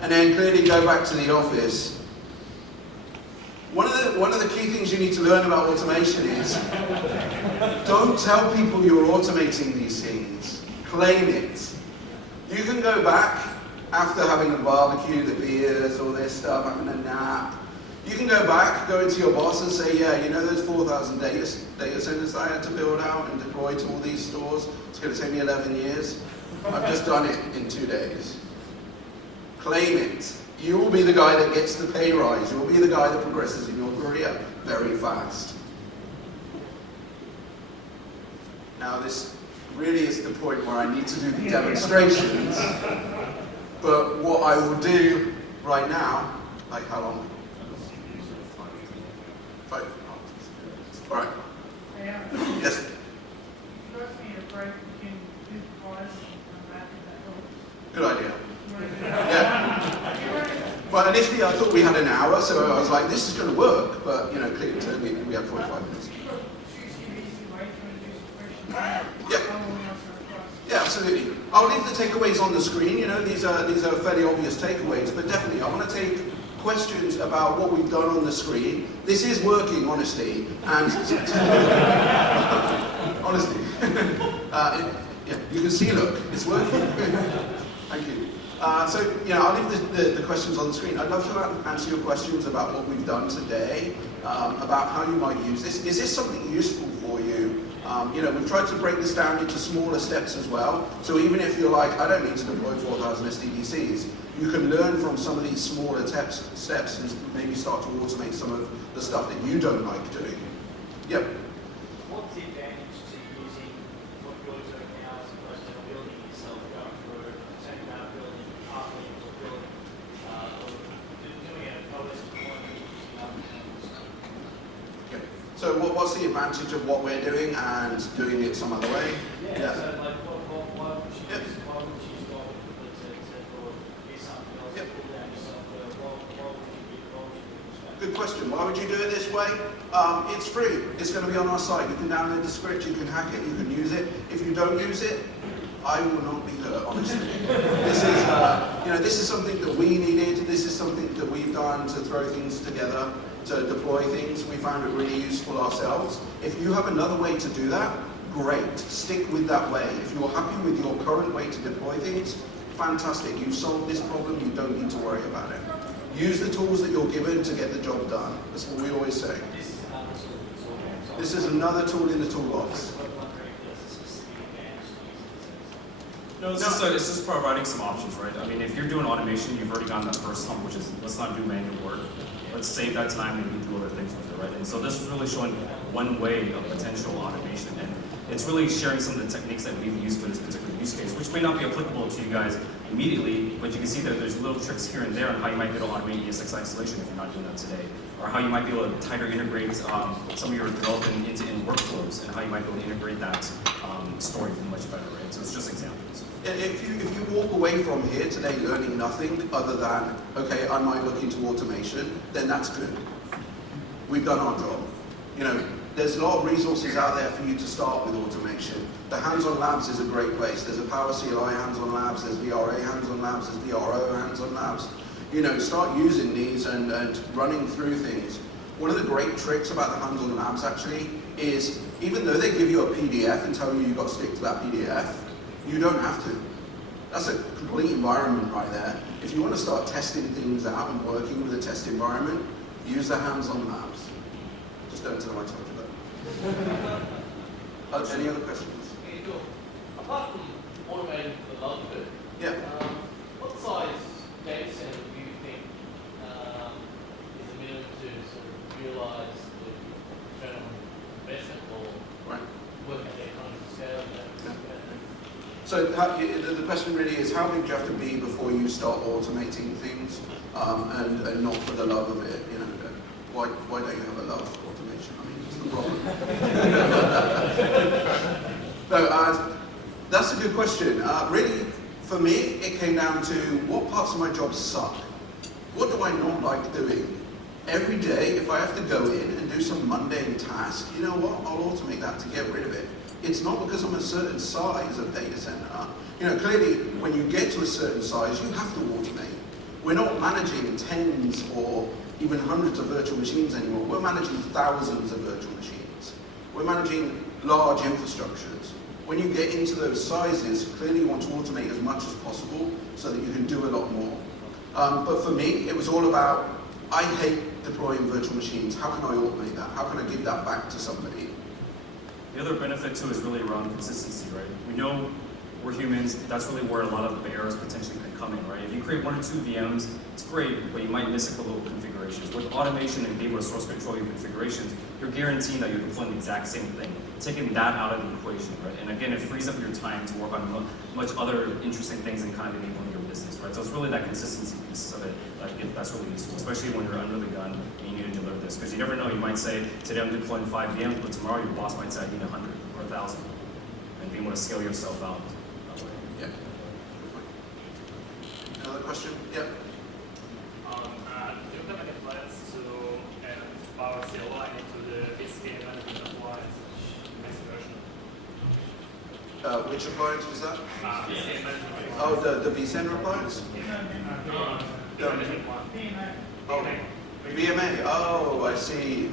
and then clearly go back to the office. One of the key things you need to learn about automation is don't tell people you're automating these things. Claim it. You can go back after having a barbecue, the beers, all this stuff, having a nap. You can go back, go into your boss and say, yeah, you know those 4,000 data centers that I had to build out and deploy to all these stores? It's going to take me 11 years. I've just done it in 2 days. Claim it. You will be the guy that gets the pay rise. You will be the guy that progresses in your career very fast. Now this really is the point where I need to do the demonstrations. But what I will do right now, like how long? 5 minutes. All right. Yes. You guys need a break between two cars and come back to that. Good idea. Yeah. Well, initially I thought we had an hour, so I was like, this is going to work. But clearly it turned me we had 45 minutes. Yeah. Yeah, absolutely. I'll leave the takeaways on the screen. These are fairly obvious takeaways, but definitely I want to take questions about what we've done on the screen. This is working, honestly, and honestly, yeah, you can see. Look, it's working. Thank you. So, I'll leave the questions on the screen. I'd love to answer your questions about what we've done today, about how you might use this. Is this something useful for you? We've tried to break this down into smaller steps as well. So even if you're like, I don't need to deploy 4,000 SDDCs, you can learn from some of these smaller steps and maybe start to automate some of the stuff that you don't like doing. Yep. What's the advantage to using what you're doing now as opposed to building yourself, going through the same amount of building partly or building doing a OS deployment using other tools? Okay. So what's the advantage of what we're doing and doing it some other way? Yeah. So like why would you use go to do something else, pull down your software? Why would you do Good question. Why would you do it this way? It's free. It's going to be on our site. You can download the script, you can hack it, you can use it. If you don't use it, I will not be hurt, honestly. This is something that we needed. This is something that we've done to throw things together, to deploy things. We found it really useful ourselves. If you have another way to do that, great. Stick with that way. If you're happy with your current way to deploy things, fantastic. You've solved this problem. You don't need to worry about it. Use the tools that you're given to get the job done. That's what we always say. This is another tool in the toolbox. No, it's just providing some options, right? I mean, if you're doing automation, you've already gotten that first hump, which is let's not do manual work. Let's save that time and do other things with it, right? And so this is really showing one way of potential automation. And it's really sharing some of the techniques that we've used for this particular use case, which may not be applicable to you guys immediately, but you can see that there's little tricks here and there on how you might be able to automate ESXi installation if you're not doing that today, or how you might be able to tighter integrate some of your development into workflows, and how you might be able to integrate that story much better, right? So it's just examples. If you walk away from here today learning nothing other than, okay, I might look into automation, then that's good. We've done our job. You know, there's a lot of resources out there for you to start with automation. The hands-on labs is a great place. There's a Power CLI hands-on labs, there's VRA hands-on labs, there's VRO hands-on labs. You know, start using these and running through things. One of the great tricks about the hands-on labs actually is, even though they give you a PDF and tell you you've got to stick to that PDF, you don't have to. That's a complete environment right there. If you want to start testing things out and working with a test environment, use the hands-on labs. Just don't tell them I told you that. Any other questions? Yeah, sure. Apart from automating the log bit, Yeah. what size data center do you think is a minimum to sort of realize the return on investment or Right. work at the economies of scale? So the question really is, how big do you have to be before you start automating things, and not for the love of it? You know, why don't you have a love for automation? I mean, what's the problem? No, that's a good question. Really, for me, it came down to what parts of my job suck. What do I not like doing? Every day, if I have to go in and do some mundane task, you know what? I'll automate that to get rid of it. It's not because I'm a certain size of data center. You know, clearly, when you get to a certain size, you have to automate. We're not managing tens or even hundreds of virtual machines anymore. We're managing thousands of virtual machines. We're managing large infrastructures. When you get into those sizes, clearly you want to automate as much as possible so that you can do a lot more. But for me, it was all about, I hate deploying virtual machines. How can I automate that? How can I give that back to somebody? The other benefit too is really around consistency, right? We know we're humans, that's really where a lot of the errors potentially could come in, right? If you create 1 or 2 VMs, it's great, but you might miss a couple of configurations. With automation and being able to source control your configurations, you're guaranteeing that you're deploying the exact same thing, taking that out of the equation, right? And again, it frees up your time to work on much other interesting things and kind of enabling your business, right? So it's really that consistency piece of it that's really useful, especially when you're under the gun and you need to deliver this. Because you never know, you might say, today I'm deploying 5 VMs, but tomorrow your boss might say I need 100 or 1,000. And being able to scale yourself out. Yeah. Another question? Yeah. Do you have any plans to add Power CLI into the Vcsa management appliance next version? Which appliance was that? Vcsa management. Oh, the vCenter appliance? Oh, VMA. Oh, I see.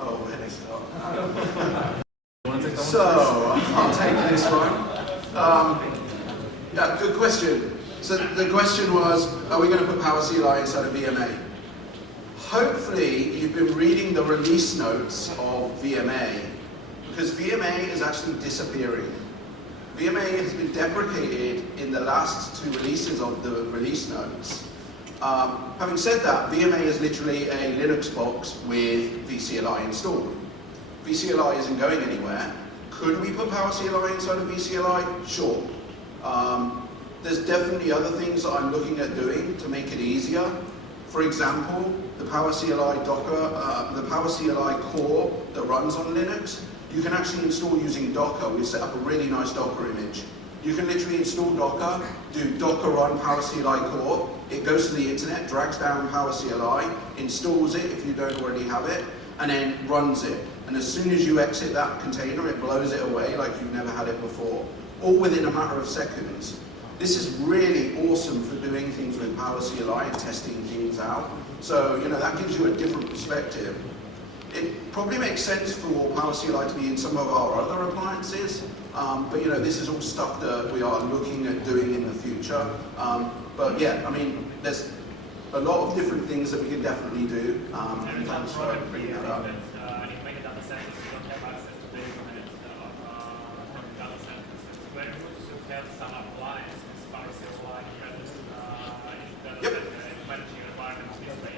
Oh, where did I start? So, I'll take this one. Yeah, good question. So the question was, are we going to put Power CLI inside of VMA? Hopefully, you've been reading the release notes of VMA, because VMA is actually disappearing. VMA has been deprecated in the last 2 releases of the release notes. Having said that, VMA is literally a Linux box with VCLI installed. VCLI isn't going anywhere. Could we put Power CLI inside of VCLI? Sure. There's definitely other things that I'm looking at doing to make it easier. For example, the Power CLI Docker, the Power CLI core that runs on Linux, you can actually install using Docker. We've set up a really nice Docker image. You can literally install Docker, do Docker run Power CLI core, it goes to the internet, drags down Power CLI, installs it if you don't already have it, and then runs it. And as soon as you exit that container, it blows it away like you've never had it before, all within a matter of seconds. This is really awesome for doing things with Power CLI and testing things out. So, you know, that gives you a different perspective. It probably makes sense for Power CLI to be in some of our other appliances, but you know, this is all stuff that we are looking at doing in the future. But yeah, I mean, there's a lot of different things that we can definitely do. And it's not problem bringing that in many data centers you don't have access to the internet from data centers. It's very good to have some appliance with Power CLI in data center and manage your environment this way.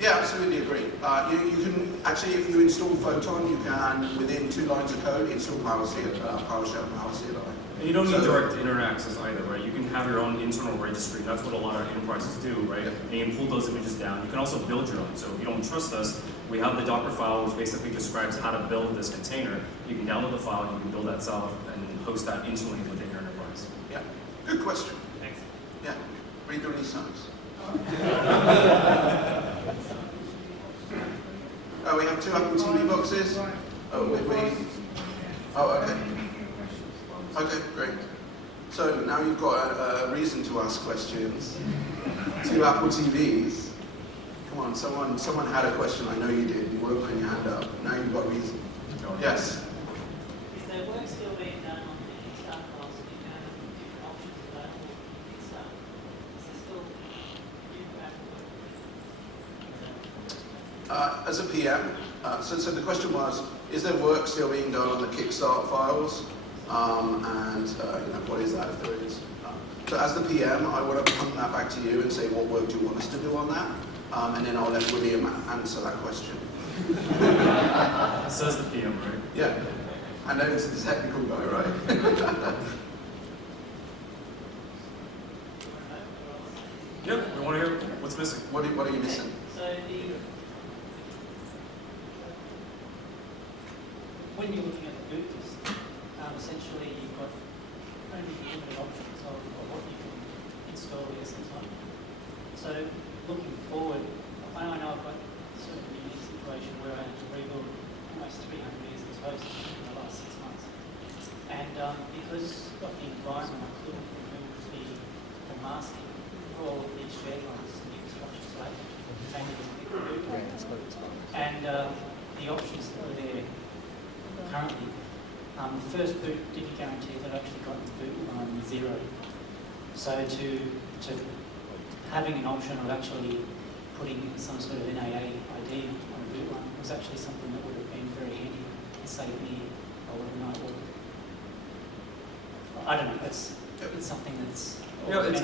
Yeah, absolutely agree. You can Actually, if you install Photon, you can, within 2 lines of code, install PowerShell and PowerCLI. And you don't need direct internet access either, right? You can have your own internal registry. That's what a lot of enterprises do, right? Yeah. And you can pull those images down. You can also build your own. So if you don't trust us, we have the Docker file, which basically describes how to build this container. You can download the file, you can build that self, and host that instantly within your enterprise. Yeah, good question. Thanks. Yeah, read the release Oh, we have 2 Apple TV boxes. Oh, okay. Okay, great. So now you've got a reason to ask questions. 2 Apple TVs. Come on, someone had a question. I know you did. You weren't putting your hand up. Now you've got reason. Yes. Is there work still being done on the Kickstart files that you have different options available for Kickstart? Is there still As a PM, so the question was, is there work still being done on the Kickstart files? What is that if there is? So as the PM, I want to come that back to you and say, what work do you want us to do on that? And then I'll let William answer that question. Says the PM, right? Yeah. And then it's the technical guy, right? Yep, we want to hear what's missing. What are you missing? When you're looking at the boot list, essentially you've got only limited options of what you can install at some time. So looking forward, I know I've got sort of a unique situation where I had to rebuild almost 300 years of host in the last 6 months. And because of the environment, I couldn't remove the masking for all of these shared ones and the infrastructure slate containing the boot. And the options that were there currently, the first boot didn't guarantee that I actually got the boot line 0. So to having an option of actually putting some sort of NAA ID on a boot line was actually something that would have been very handy and saved me a lot of night work. I don't know, it's something that's it's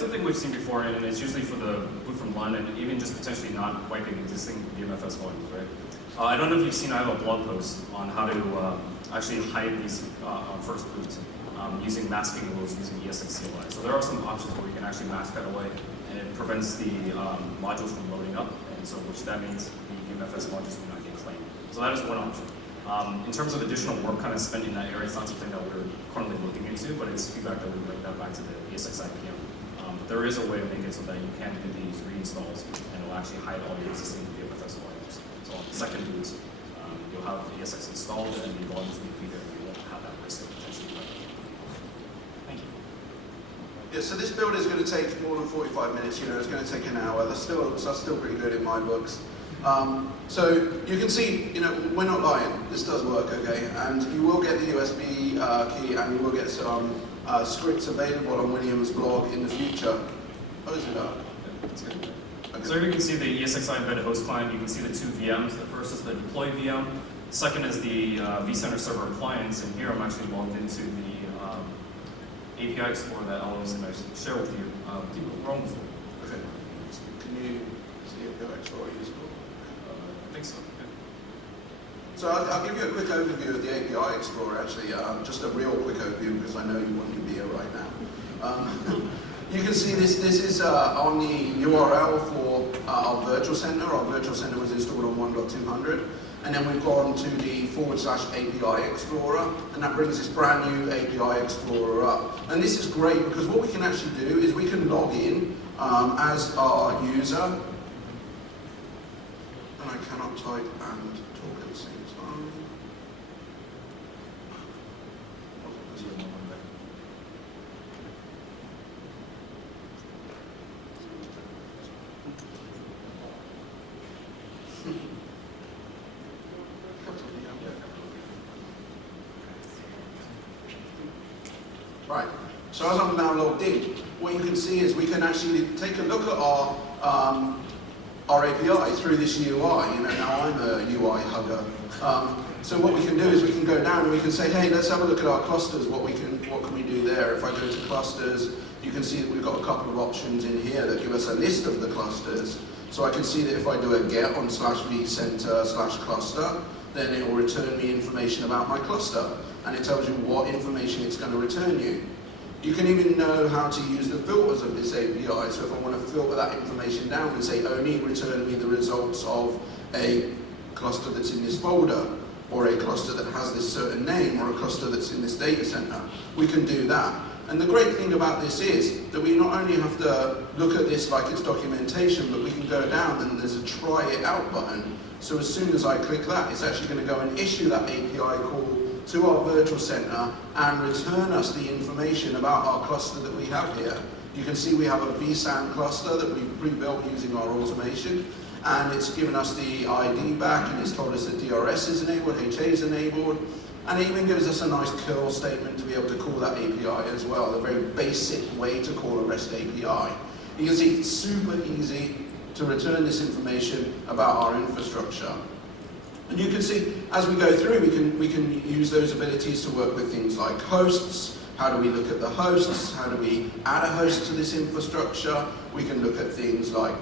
something we've seen before, and it's usually for the boot from London, and even just potentially not wiping existing VMFS volumes, right? I don't know if you've seen, I have a blog post on how to actually hide these on first boot using masking rules using Esxi. So there are some options where you can actually mask that away, and it prevents the modules from loading up, and so which that means the VMFS modules do not get claimed. So that is one option. In terms of additional work kind of spent in that area, it's not something that we're currently looking into, but it's feedback that we bring that back to the Esxi PM. But there is a way to make it so that you can do these reinstalls, and it will actually hide all your existing VMFS volumes. So on the second boot, you'll have the Esxi installed, and the volumes will be there, and you won't have that risk of potentially running. Thank you. Yeah, so this build is going to take more than 45 minutes, it's going to take an hour. That's still pretty good in my books. So you can see, we're not lying. This does work, okay? And you will get the USB key, and you will get some scripts available on William's blog in the future. Oh, is it up? Okay. So here you can see the Esxi embedded host client. You can see the 2 VMs. The first is the deploy VM. The second is the vCenter server appliance. And here I'm actually logged into the API Explorer that I'll share with you. We're almost there. Okay. Can you see API Explorer useful? I think so. Yeah. So I'll give you a quick overview of the API Explorer, actually, just a real quick overview because I know you want to be here right now. You can see this is on the URL for our virtual center. Our virtual center was installed on 1.200. And then we've gone to the /API Explorer, and that brings this brand new API Explorer up. And this is great because what we can actually do is we can log in as our user. And I cannot type and talk at the same time. Right, so as I'm now logged in, what you can see is we can actually take a look at our API through this UI. Now I'm a UI hugger. So what we can do is we can go down and we can say, hey, let's have a look at our clusters, what can we do there? If I go to clusters, you can see that we've got a couple of options in here that give us a list of the clusters. So I can see that if I do a get on /vcenter/cluster, then it will return me information about my cluster. And it tells you what information it's going to return you. You can even know how to use the filters of this API. So if I want to filter that information down and say only return me the results of a cluster that's in this folder, or a cluster that has this certain name, or a cluster that's in this data center, we can do that. And the great thing about this is that we not only have to look at this like it's documentation, but we can go down and there's a try it out button. So as soon as I click that, it's actually going to go and issue that API call to our virtual center and return us the information about our cluster that we have here. You can see we have a vSAN cluster that we've pre-built using our automation, and it's given us the ID back, and it's told us that DRS is enabled, HA is enabled, and it even gives us a nice curl statement to be able to call that API as well, a very basic way to call a REST API. You can see it's super easy to return this information about our infrastructure. And you can see, as we go through, we can use those abilities to work with things like hosts. How do we look at the hosts? How do we add a host to this infrastructure? We can look at things like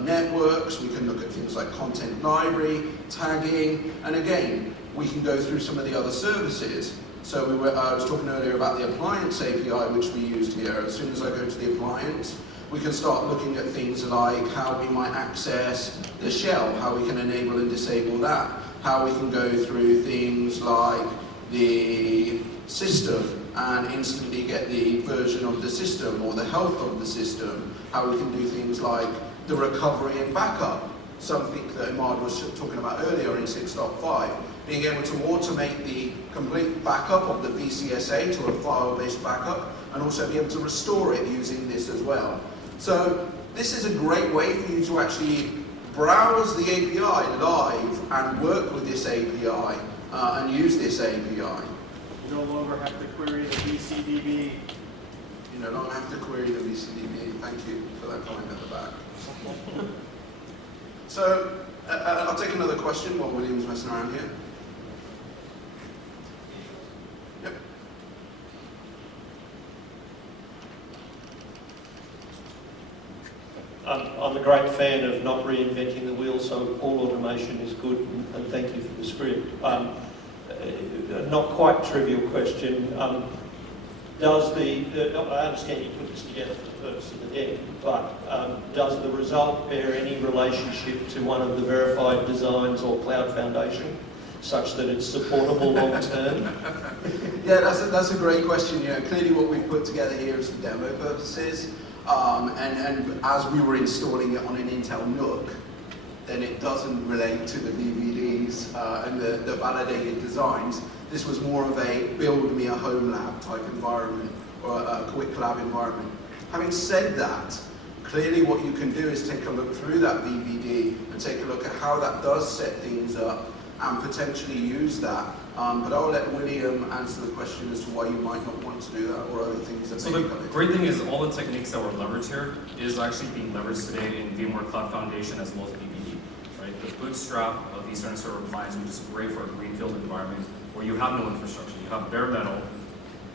networks. We can look at things like content library, tagging, and again, we can go through some of the other services. So I was talking earlier about the Appliance Api, which we used here. As soon as I go to the appliance, we can start looking at things like how we might access the shell, how we can enable and disable that, how we can go through things like the system and instantly get the version of the system or the health of the system, how we can do things like the recovery and backup, something that Imad was talking about earlier in 6.5, being able to automate the complete backup of the Vcsa to a file-based backup, and also be able to restore it using this as well. So this is a great way for you to actually browse the API live and work with this API and use this API. You no longer have to query the VCDB. You no longer have to query the VCDB. Thank you for that comment at the back. So I'll take another question while William's messing around here. Yep. I'm a great fan of not reinventing the wheel, so all automation is good, and thank you for the script. Not quite trivial question. Does I understand you put this together for the purpose of the deck, but does the result bear any relationship to one of the verified designs or cloud foundation, such that it's supportable long term? Yeah, that's a great question. You know, clearly what we've put together here is for demo purposes. And as we were installing it on an Intel NUC, then it doesn't relate to the DVDs and the validated designs. This was more of a build me a home lab type environment, or a quick lab environment. Having said that, clearly what you can do is take a look through that VVD and take a look at how that does set things up and potentially use that. But I'll let William answer the question as to why you might not want to do that, or other things that So may the come in. great thing is all the techniques that were leveraged here is actually being leveraged today in VMware Cloud Foundation as well as VVD, right? The bootstrap of Eastern Server Appliance, which is great for a greenfield environment where you have no infrastructure, you have bare metal.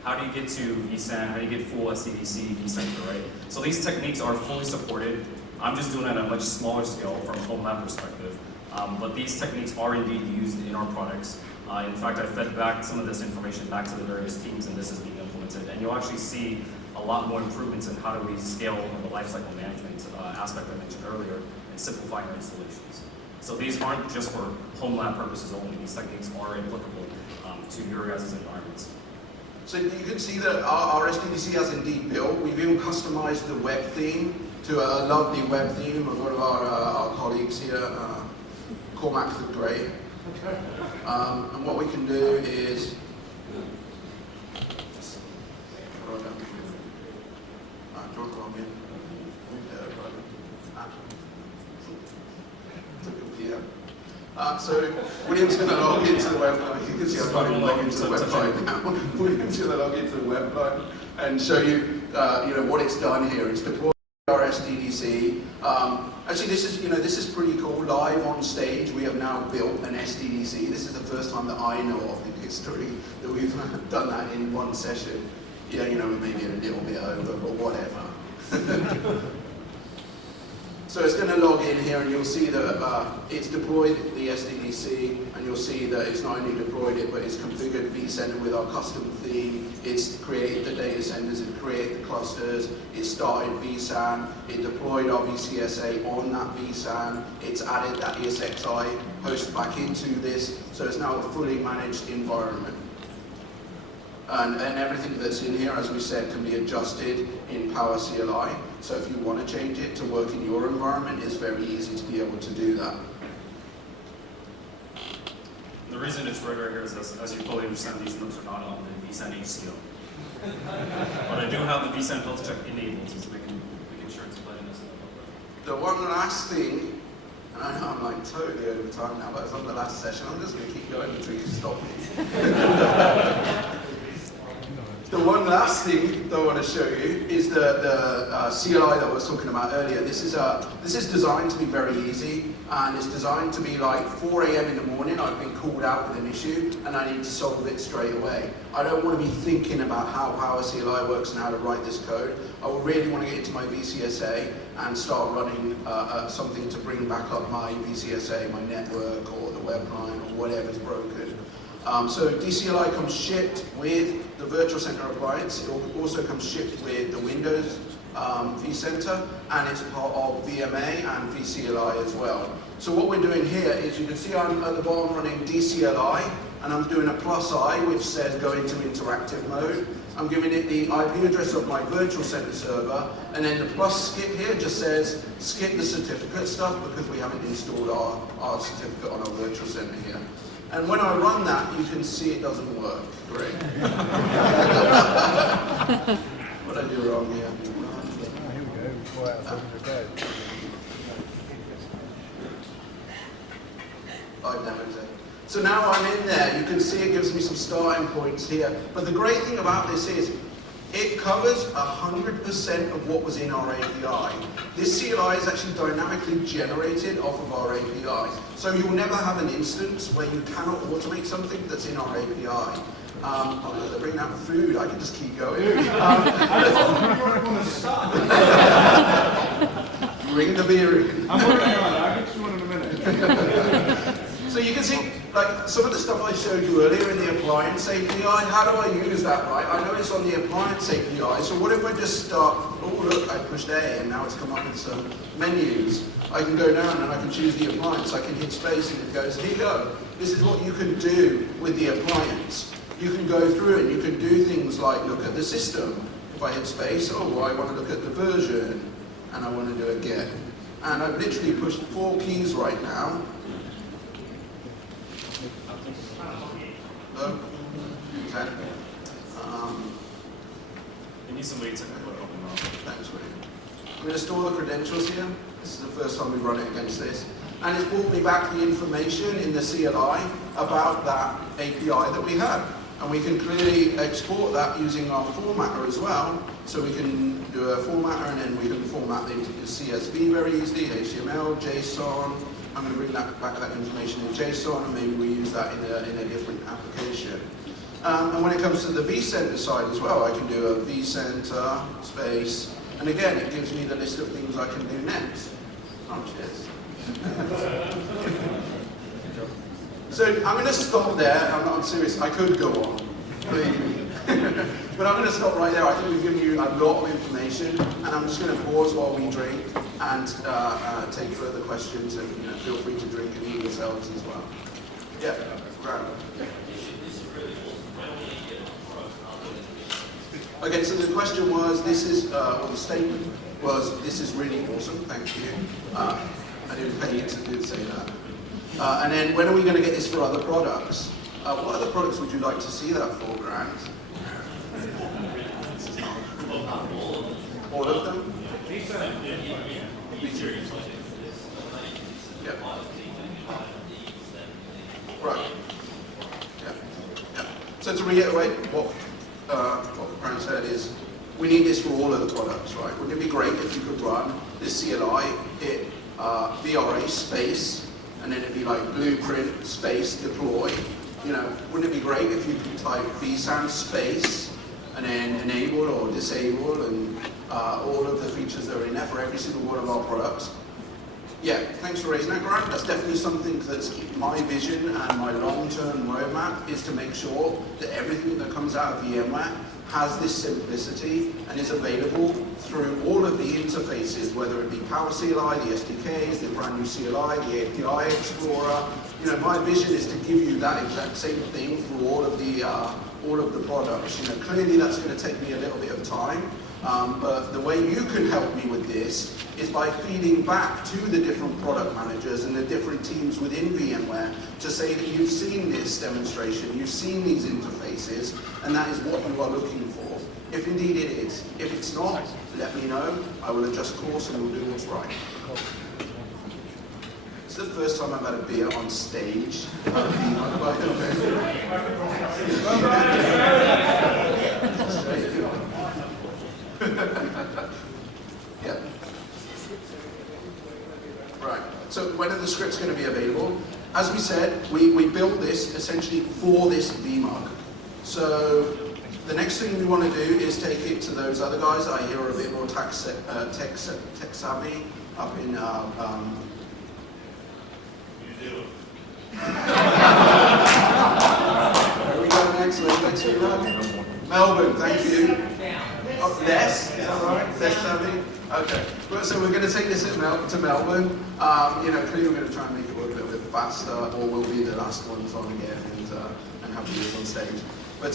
How do you get to vSAN? How do you get full SDDC, vCenter, right? So these techniques are fully supported. I'm just doing it at a much smaller scale from a home lab perspective. But these techniques are indeed used in our products. In fact, I fed back some of this information back to the various teams, and this is being implemented. And you'll actually see a lot more improvements in how do we scale the lifecycle management aspect I mentioned earlier and simplifying our installations. So these aren't just for home lab purposes only. These techniques are applicable to your guys' environments. So you can see that our SDDC has indeed built. We've even customized the web theme to a lovely web theme of one of our colleagues here, Cormac the Great. And what we can do is so William's going to log into the website. You can see I'm going to log into the website now. William's going to log into the website and show you, what it's done here. It's deployed our SDDC. Actually, this is pretty cool. Live on stage, we have now built an SDDC. This is the first time that I know of in history that we've done that in one session. Yeah, we may be a little bit over, but whatever. So it's going to log in here, and you'll see that it's deployed the SDDC, and you'll see that it's not only deployed it, but it's configured vCenter with our custom theme. It's created the data centers, it created the clusters, it started vSAN, it deployed our Vcsa on that vSAN, it's added that ESXi host back into this, so it's now a fully managed environment. And everything that's in here, as we said, can be adjusted in Power CLI. So if you want to change it to work in your environment, it's very easy to be able to do that. The reason it's right here is, as you fully understand, these links are not on the vSAN HCO. But I do have the vSAN health check enabled, so we can ensure it's letting us know. The one last thing, and I know I'm like totally over time now, but it's on the last session. I'm just going to keep going until you stop me. The one last thing that I want to show you is the CLI that I was talking about earlier. This is designed to be very easy, and it's designed to be like 4 a.m. in the morning. I've been called out with an issue, and I need to solve it straight away. I don't want to be thinking about how Power CLI works and how to write this code. I will really want to get into my Vcsa and start running something to bring back up my Vcsa, my network, or the web client, or whatever's broken. So DCLI comes shipped with the Virtual Center appliance. It also comes shipped with the Windows vCenter, and it's part of VMA and VCLI as well. So what we're doing here is, you can see I'm at the bottom running DCLI, and I'm doing a +I, which says go into interactive mode. I'm giving it the IP address of my Virtual Center server, and then the +skip here just says skip the certificate stuff, because we haven't installed our certificate on our Virtual Center here. And when I run that, you can see it doesn't work. Great. What did I do wrong here? Here we go. We're out of 700 I've never said. So now I'm in there. You can see it gives me some starting points here. But the great thing about this is, it covers 100% of what was in our API. This CLI is actually dynamically generated off of our API. So you'll never have an instance where you cannot automate something that's in our API. Oh, they're bringing out food. I can just keep going. Bring the beer in. I'm working on it. I'll get you one in a minute. So you can see, like, some of the stuff I showed you earlier in the Appliance API, how do I use that, right? I know it's on the Appliance API, so what if I just start, oh look, I pushed A and now it's come up with some menus. I can go down and I can choose the appliance, I can hit space and it goes, here you go. This is what you can do with the appliance. You can go through and you can do things like look at the system. If I hit space, oh, I want to look at the version, and I want to do a get. And I've literally pushed 4 keys right now. No? Exactly. You need somebody to open up. Thanks, William. I'm going to store the credentials here. This is the first time we've run it against this. And it's brought me back the information in the CLI about that API that we had. And we can clearly export that using our formatter as well. So we can do a formatter, and then we can format it into CSV very easily, HTML, JSON. I'm going to bring that back that information in JSON, and maybe we use that in a different application. And when it comes to the vCenter side as well, I can do a vCenter space, and again, it gives me the list of things I can do next. Oh, cheers. So I'm going to stop there. I'm serious. I could go on, believe me. But I'm going to stop right there. I think we've given you a lot of information, and I'm just going to pause while we drink and take further questions, and feel free to drink and eat yourselves as well. Yeah, great. Okay, so the question was, this is, or the statement was, this is really awesome, thank you. I didn't pay you to say that. And then, when are we going to get this for other products? What other products would you like to see that for, Grant? All of them? Yeah. Right. Yeah. Yeah. So to reiterate what Grant said is, we need this for all of the products, right? Wouldn't it be great if you could run this CLI, hit VRA space, and then it'd be like blueprint space deploy. Wouldn't it be great if you could type vSAN space and then enable or disable and all of the features that are in there for every single one of our products? Yeah, thanks for raising that, Grant. That's definitely something that's my vision and my long-term roadmap is to make sure that everything that comes out of VMware has this simplicity and is available through all of the interfaces, whether it be Power CLI, the SDKs, the brand new CLI, the API Explorer. You know, my vision is to give you that exact same thing through all of the products. You know, clearly that's going to take me a little bit of time, but the way you can help me with this is by feeding back to the different product managers and the different teams within VMware to say that you've seen this demonstration, you've seen these interfaces, and that is what you are looking for. If indeed it is. If it's not, let me know. I will adjust course and we'll do what's right. It's the first time I've had a beer on stage. Yeah. Right. So when are the scripts going to be available? As we said, we built this essentially for this VMUG. So the next thing we want to do is take it to those other guys that I hear are a bit more tech savvy up in There we go next week. Next week, Melbourne, thank you. Oh, less? Is that right? Less savvy? Okay. Well, so we're going to take this to Melbourne. You know, clearly we're going to try and make it work a little bit faster, or we'll be the last ones on again and have this on stage. But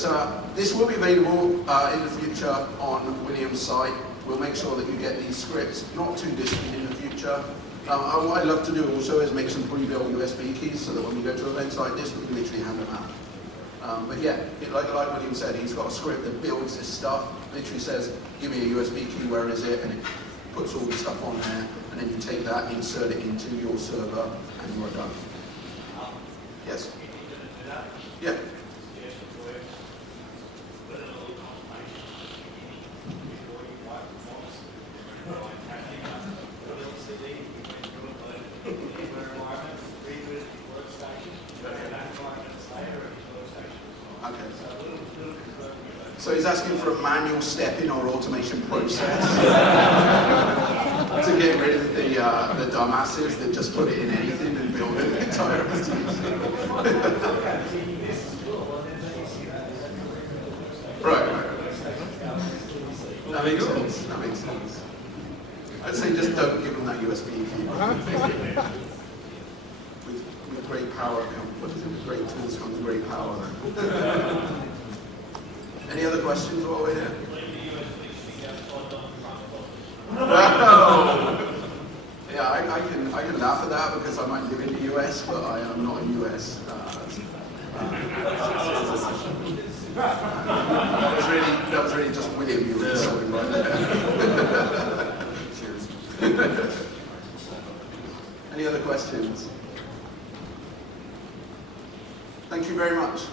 this will be available in the future on William's site. We'll make sure that you get these scripts not too distant in the future. What I'd love to do also is make some pre-built USB keys so that when we go to events like this, we can literally hand them out. But yeah, like William said, he's got a script that builds this stuff, literally says, give me a USB key, where is it? And it puts all the stuff on there, and then you take that, insert it into your server, and you are done. Yes? Yeah. So he's asking for a manual step in our automation process to get rid of the dumbasses that just put it in anything and build an entire Right. That makes sense. That makes sense. I'd say just don't give them that USB key. With great power comes, with great tools comes great power. Any other questions while we're here? Well, yeah, I can laugh at that because I might live in the US, but I am not a US. That was really just William you were insulting right there. Cheers. Any other questions? Thank you very much.